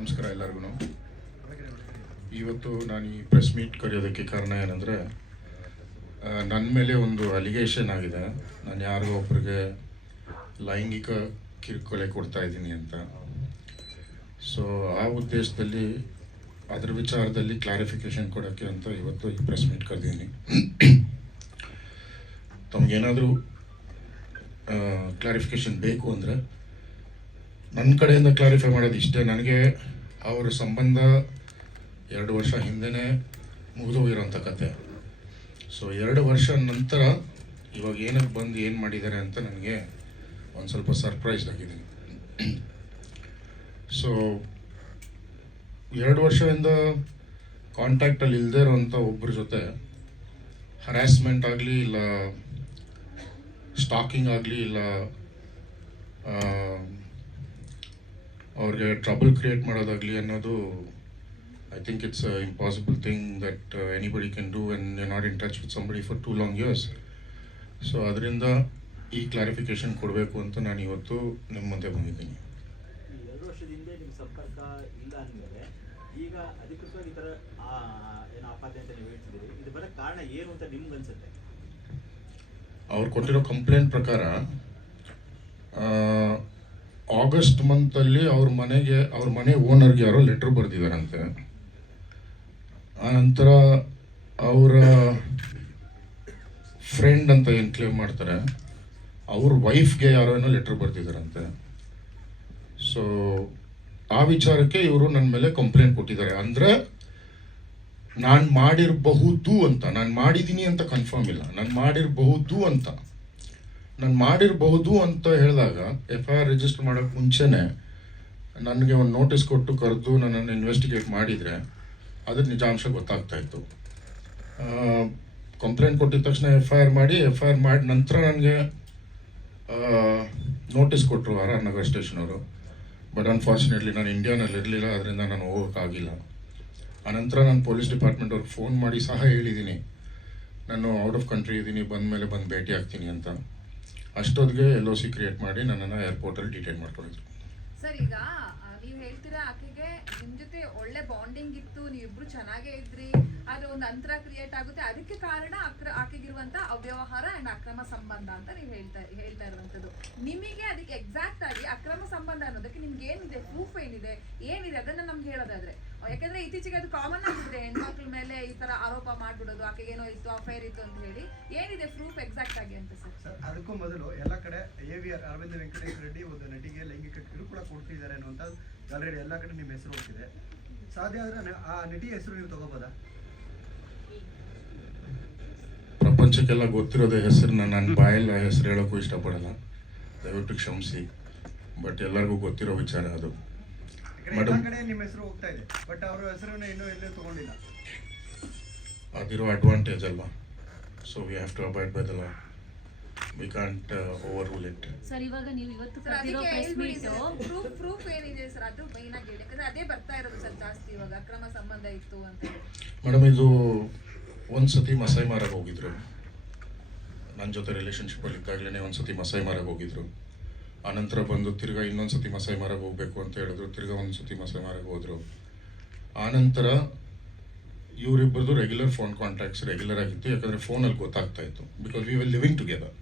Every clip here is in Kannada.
ನಮಸ್ಕಾರ ಎಲ್ಲರಿಗೂ. ಇವತ್ತು ನಾನು ಈ ಪ್ರೆಸ್ ಮೀಟ್ ಕರೆಯೋದಕ್ಕೆ ಕಾರಣ ಏನಂದರೆ, ನನ್ನ ಮೇಲೆ ಒಂದು ಅಲಿಗೇಷನ್ ಆಗಿದೆ. ನಾನು ಯಾರಿಗೋ ಒಬ್ಬರಿಗೆ ಲೈಂಗಿಕ ಕಿರುಕುಳ ಕೊಡ್ತಾ ಇದ್ದೀನಿ ಅಂತ. ಸೊ ಆ ಉದ್ದೇಶದಲ್ಲಿ ಅದರ ವಿಚಾರದಲ್ಲಿ ಕ್ಲಾರಿಫಿಕೇಷನ್ ಕೊಡೋಕ್ಕೆ ಅಂತ ಇವತ್ತು ಈ ಪ್ರೆಸ್ ಮೀಟ್ ಕರೆದಿದ್ದೀನಿ. ತಮಗೇನಾದರೂ ಕ್ಲಾರಿಫಿಕೇಷನ್ ಬೇಕು ಅಂದರೆ ನನ್ನ ಕಡೆಯಿಂದ ಕ್ಲಾರಿಫೈ ಮಾಡೋದು ಇಷ್ಟೇ. ನನಗೆ ಅವರ ಸಂಬಂಧ 2 ವರ್ಷ ಹಿಂದೆಯೇ ಮುಗಿದೋಗಿರೋಂಥ ಕತೆ. ಸೊ 2 ವರ್ಷ ನಂತರ ಇವಾಗ ಏನಕ್ಕೆ ಬಂದು ಏನು ಮಾಡಿದ್ದಾರೆ ಅಂತ ನನಗೆ ಒಂದು ಸ್ವಲ್ಪ ಸರ್ಪ್ರೈಸ್ ಆಗಿದ್ದೀನಿ. ಸೊ 2 ವರ್ಷದಿಂದ ಕಾಂಟ್ಯಾಕ್ಟಲ್ಲಿ ಇಲ್ಲದೇ ಇರೋವಂಥ ಒಬ್ಬರ ಜೊತೆ ಹರಾಸ್ಮೆಂಟ್ ಆಗಲಿ, ಇಲ್ಲ ಸ್ಟಾಕಿಂಗ್ ಆಗಲಿ, ಇಲ್ಲ ಅವ್ರಿಗೆ ಟ್ರಬಲ್ ಕ್ರಿಯೇಟ್ ಮಾಡೋದಾಗಲಿ ಅನ್ನೋದು, I think it's impossible thing that anybody can do when you not in touch with somebody for 2 long years. So ಅದರಿಂದ ಈ ಕ್ಲಾರಿಫಿಕೇಷನ್ ಕೊಡಬೇಕು ಅಂತ ನಾನು ಇವತ್ತು ನಿಮ್ಮ ಮುಂದೆ ಬಂದಿದ್ದೀನಿ. 2 ವರ್ಷದಿಂದ ನಿಮ್ಮ ಸಂಪರ್ಕ ಇಲ್ಲ ಅಂದಮೇಲೆ ಈಗ ಅಧಿಕೃತವಾಗಿ ಈ ಥರ ಏನೋ ಆಪಾದನೆ ಅಂತ ನೀವು ಹೇಳ್ತಿದ್ದೀರಿ, ಇದು ಬರೋ ಕಾರಣ ಏನು ಅಂತ ನಿಮ್ಗೆ ಅನ್ಸುತ್ತೆ? ಅವ್ರು ಕೊಟ್ಟಿರೋ ಕಂಪ್ಲೇಂಟ್ ಪ್ರಕಾರ ಆಗಸ್ಟ್ ಮಂತಲ್ಲಿ ಅವ್ರ ಮನೆ ಓನರ್ಗೆ ಯಾರೋ ಲೆಟ್ರ್ ಬರೆದಿದ್ದಾರಂತೆ. ಆನಂತರ ಅವರ ಫ್ರೆಂಡ್ ಅಂತ ಏನು ಕ್ಲೇಮ್ ಮಾಡ್ತಾರೆ, ಅವ್ರ ವೈಫ್ಗೆ ಯಾರೋ ಏನೋ ಲೆಟ್ರ್ ಬರೆದಿದ್ದಾರಂತೆ. ಸೊ ಆ ವಿಚಾರಕ್ಕೆ ಇವರು ನನ್ನ ಮೇಲೆ ಕಂಪ್ಲೇಂಟ್ ಕೊಟ್ಟಿದ್ದಾರೆ. ಅಂದರೆ ನಾನು ಮಾಡಿರಬಹುದು ಅಂತ, ನಾನು ಮಾಡಿದ್ದೀನಿ ಅಂತ ಕನ್ಫರ್ಮ್ ಇಲ್ಲ, ನಾನು ಮಾಡಿರಬಹುದು ಅಂತ ಹೇಳಿದಾಗ FIR ರಿಜಿಸ್ಟರ್ ಮಾಡೋಕ್ಕೆ ಮುಂಚೆನೇ ನನಗೆ ಒಂದು ನೋಟಿಸ್ ಕೊಟ್ಟು ಕರೆದು ನನ್ನನ್ನು ಇನ್ವೆಸ್ಟಿಗೇಟ್ ಮಾಡಿದರೆ ಅದ್ರ ನಿಜಾಂಶ ಗೊತ್ತಾಗ್ತಾ ಇತ್ತು. ಕಂಪ್ಲೇಂಟ್ ಕೊಟ್ಟಿದ ತಕ್ಷಣ FIR ಮಾಡಿ ನಂತರ ನನಗೆ ನೋಟಿಸ್ ಕೊಟ್ಟರು RR ನಗರ್ ಸ್ಟೇಷನವರು. ಬಟ್ ಅನ್ಫಾರ್ಚುನೇಟ್ಲಿ ನಾನು ಇಂಡಿಯಾನಲ್ಲಿ ಇರಲಿಲ್ಲ, ಅದರಿಂದ ನಾನು ಹೋಗೋಕ್ಕಾಗಿಲ್ಲ. ಆನಂತರ ನಾನು ಪೊಲೀಸ್ ಡಿಪಾರ್ಟ್ಮೆಂಟ್ ಅವ್ರಿಗೆ ಫೋನ್ ಮಾಡಿ ಸಹ ಹೇಳಿದ್ದೀನಿ, ನಾನು ಔಟ್ ಆಫ್ ಕಂಟ್ರಿ ಇದ್ದೀನಿ, ಬಂದ ಭೇಟಿ ಆಗ್ತೀನಿ ಅಂತ. ಅಷ್ಟೊತ್ತಿಗೆ LOC ಕ್ರಿಯೇಟ್ ಮಾಡಿ ನನ್ನನ್ನು ಏರ್ಪೋರ್ಟಲ್ಲಿ ಡಿಟೈನ್ ಮಾಡ್ಕೊಂಡಿದ್ರು. ಸರ್, ಈಗ ನೀವು ಹೇಳ್ತೀರಾ ಆಕೆಗೆ ನಿಮ್ಮ ಜೊತೆ ಒಳ್ಳೆ ಬಾಂಡಿಂಗ್ ಇತ್ತು, ನೀವಿಬ್ರು ಚೆನ್ನಾಗೇ ಇದ್ರಿ, ಆದ್ರೆ ಒಂದು ಅಂತರ ಕ್ರಿಯೇಟ್ ಆಗುತ್ತೆ, ಅದಕ್ಕೆ ಕಾರಣ ಆಕೆಗಿರುವಂತ ಅವ್ಯವಹಾರ ಅಂಡ್ ಅಕ್ರಮ ಸಂಬಂಧ ಅಂತ ನೀವು ಹೇಳ್ತಾ ಇರುವಂತದ್ದು. ನಿಮಗೆ ಅದಕ್ಕೆ ಎಕ್ಸಾಕ್ಟ್ ಆಗಿ ಅಕ್ರಮ ಸಂಬಂಧ ಅನ್ನೋದಕ್ಕೆ ನಿಮ್ಗೆ ಏನಿದೆ, ಪ್ರೂಫ್ ಏನಿದೆ ಅದನ್ನ ನಮ್ಗೆ ಹೇಳೋದಾದ್ರೆ, ಯಾಕಂದ್ರೆ ಇತ್ತೀಚೆಗೆ ಅದು ಕಾಮನ್ ಆಗಿದೆ, ಹೆಣ್ಮಕ್ಳ ಮೇಲೆ ಈ ತರ ಆರೋಪ ಮಾಡ್ಬಿಡೋದು, ಆಕೆಗೇನೋ ಇತ್ತು, ಅಫೇರ್ ಇತ್ತು ಅಂತ ಹೇಳಿ. ಏನಿದೆ ಪ್ರೂಫ್ ಎಕ್ಸಾಕ್ಟ್ ಆಗಿ ಅಂತ ಸರ್? ಅದಕ್ಕೂ ಮೊದಲು ಎಲ್ಲ ಕಡೆ AVR ಅರವಿಂದ ವೆಂಕಟೇಶ್ ರೆಡ್ಡಿ ಒಂದು ನಟಿಗೆ ಲೈಂಗಿಕ ಕಿರುಕುಳ ಕೊಡ್ತಿದ್ದಾರೆ ಅನ್ನುವಂಥದ್ದು ಆಲ್ರೆಡಿ ಎಲ್ಲ ಕಡೆ ನಿಮ್ಮ ಹೆಸರು ಹೋಗ್ತಿದೆ. ಸಾಧ್ಯ ಆದರೆ ಆ ನಟಿಯ ಹೆಸರು ನೀವು ತಗೋಬೋದಾ? ಪ್ರಪಂಚಕ್ಕೆಲ್ಲ ಗೊತ್ತಿರೋದೇ ಹೆಸರನ್ನ ನನ್ನ ಬಾಯಲ್ಲಿ ಹೆಸರು ಹೇಳೋಕ್ಕೂ ಇಷ್ಟಪಡಲ್ಲ, ದಯವಿಟ್ಟು ಕ್ಷಮಿಸಿ. ಬಟ್ ಎಲ್ಲರಿಗೂ ಗೊತ್ತಿರೋ ವಿಚಾರ ಅದು. ಎಲ್ಲ ಕಡೆ ನಿಮ್ಮ ಹೆಸರು ಹೋಗ್ತಾ ಇದೆ, ಬಟ್ ಅವರ ಹೆಸರನ್ನ ಇನ್ನೂ ಎಲ್ಲೂ ತಗೊಂಡಿಲ್ಲ. ಅದಿರೋ ಅಡ್ವಾಂಟೇಜ್ ಅಲ್ವಾ. So we have to abide by the law, we can't overrule it. Sir, ಇವಾಗ ನೀವು ಇವತ್ತು ಕರೆದಿರೋ ಪ್ರೆಸ್ ಮೀಟ್ ಪ್ರೂಫ್ ಏನಿದೆ ಸರ್? ಅದು ಮೈನ್ ಆಗಿ ಹೇಳಿ, ಯಾಕಂದ್ರೆ ಅದೇ ಬರ್ತಾ ಇರೋದು ಸರ್ ಜಾಸ್ತಿ ಇವಾಗ, ಅಕ್ರಮ ಸಂಬಂಧ ಇತ್ತು ಅಂತ. ಮೇಡಮ್, ಇದು ಒಂದ್ಸತಿ ಮಸಾಯಿ ಮಾರಾಗ ಹೋಗಿದ್ರು, ನನ್ನ ಜೊತೆ ರಿಲೇಷನ್ಶಿಪ್ಪಲ್ಲಿ ಇದ್ದಾಗಲೇ ಒಂದ್ಸತಿ ಮಸಾಯಿ ಮಾರಾಗ ಹೋಗಿದ್ರು. ಆನಂತರ ಬಂದು ತಿರ್ಗಾ ಇನ್ನೊಂದ್ಸತಿ ಮಸಾಯಿ ಮಾರಾಗ ಹೋಗ್ಬೇಕು ಅಂತ ಹೇಳಿದ್ರು, ತಿರ್ಗಾ ಒಂದ್ಸತಿ ಮಸಾಯಿ ಮಾರಾಗ ಹೋದ್ರು. ಆನಂತರ ಇವರಿಬ್ಬರದು ರೆಗ್ಯುಲರ್ ಫೋನ್ ಕಾಂಟ್ಯಾಕ್ಟ್ಸ್ ರೆಗ್ಯುಲರ್ ಆಗಿತ್ತು, ಯಾಕಂದರೆ ಫೋನಲ್ಲಿ ಗೊತ್ತಾಗ್ತಾ ಇತ್ತು. Because we will living together.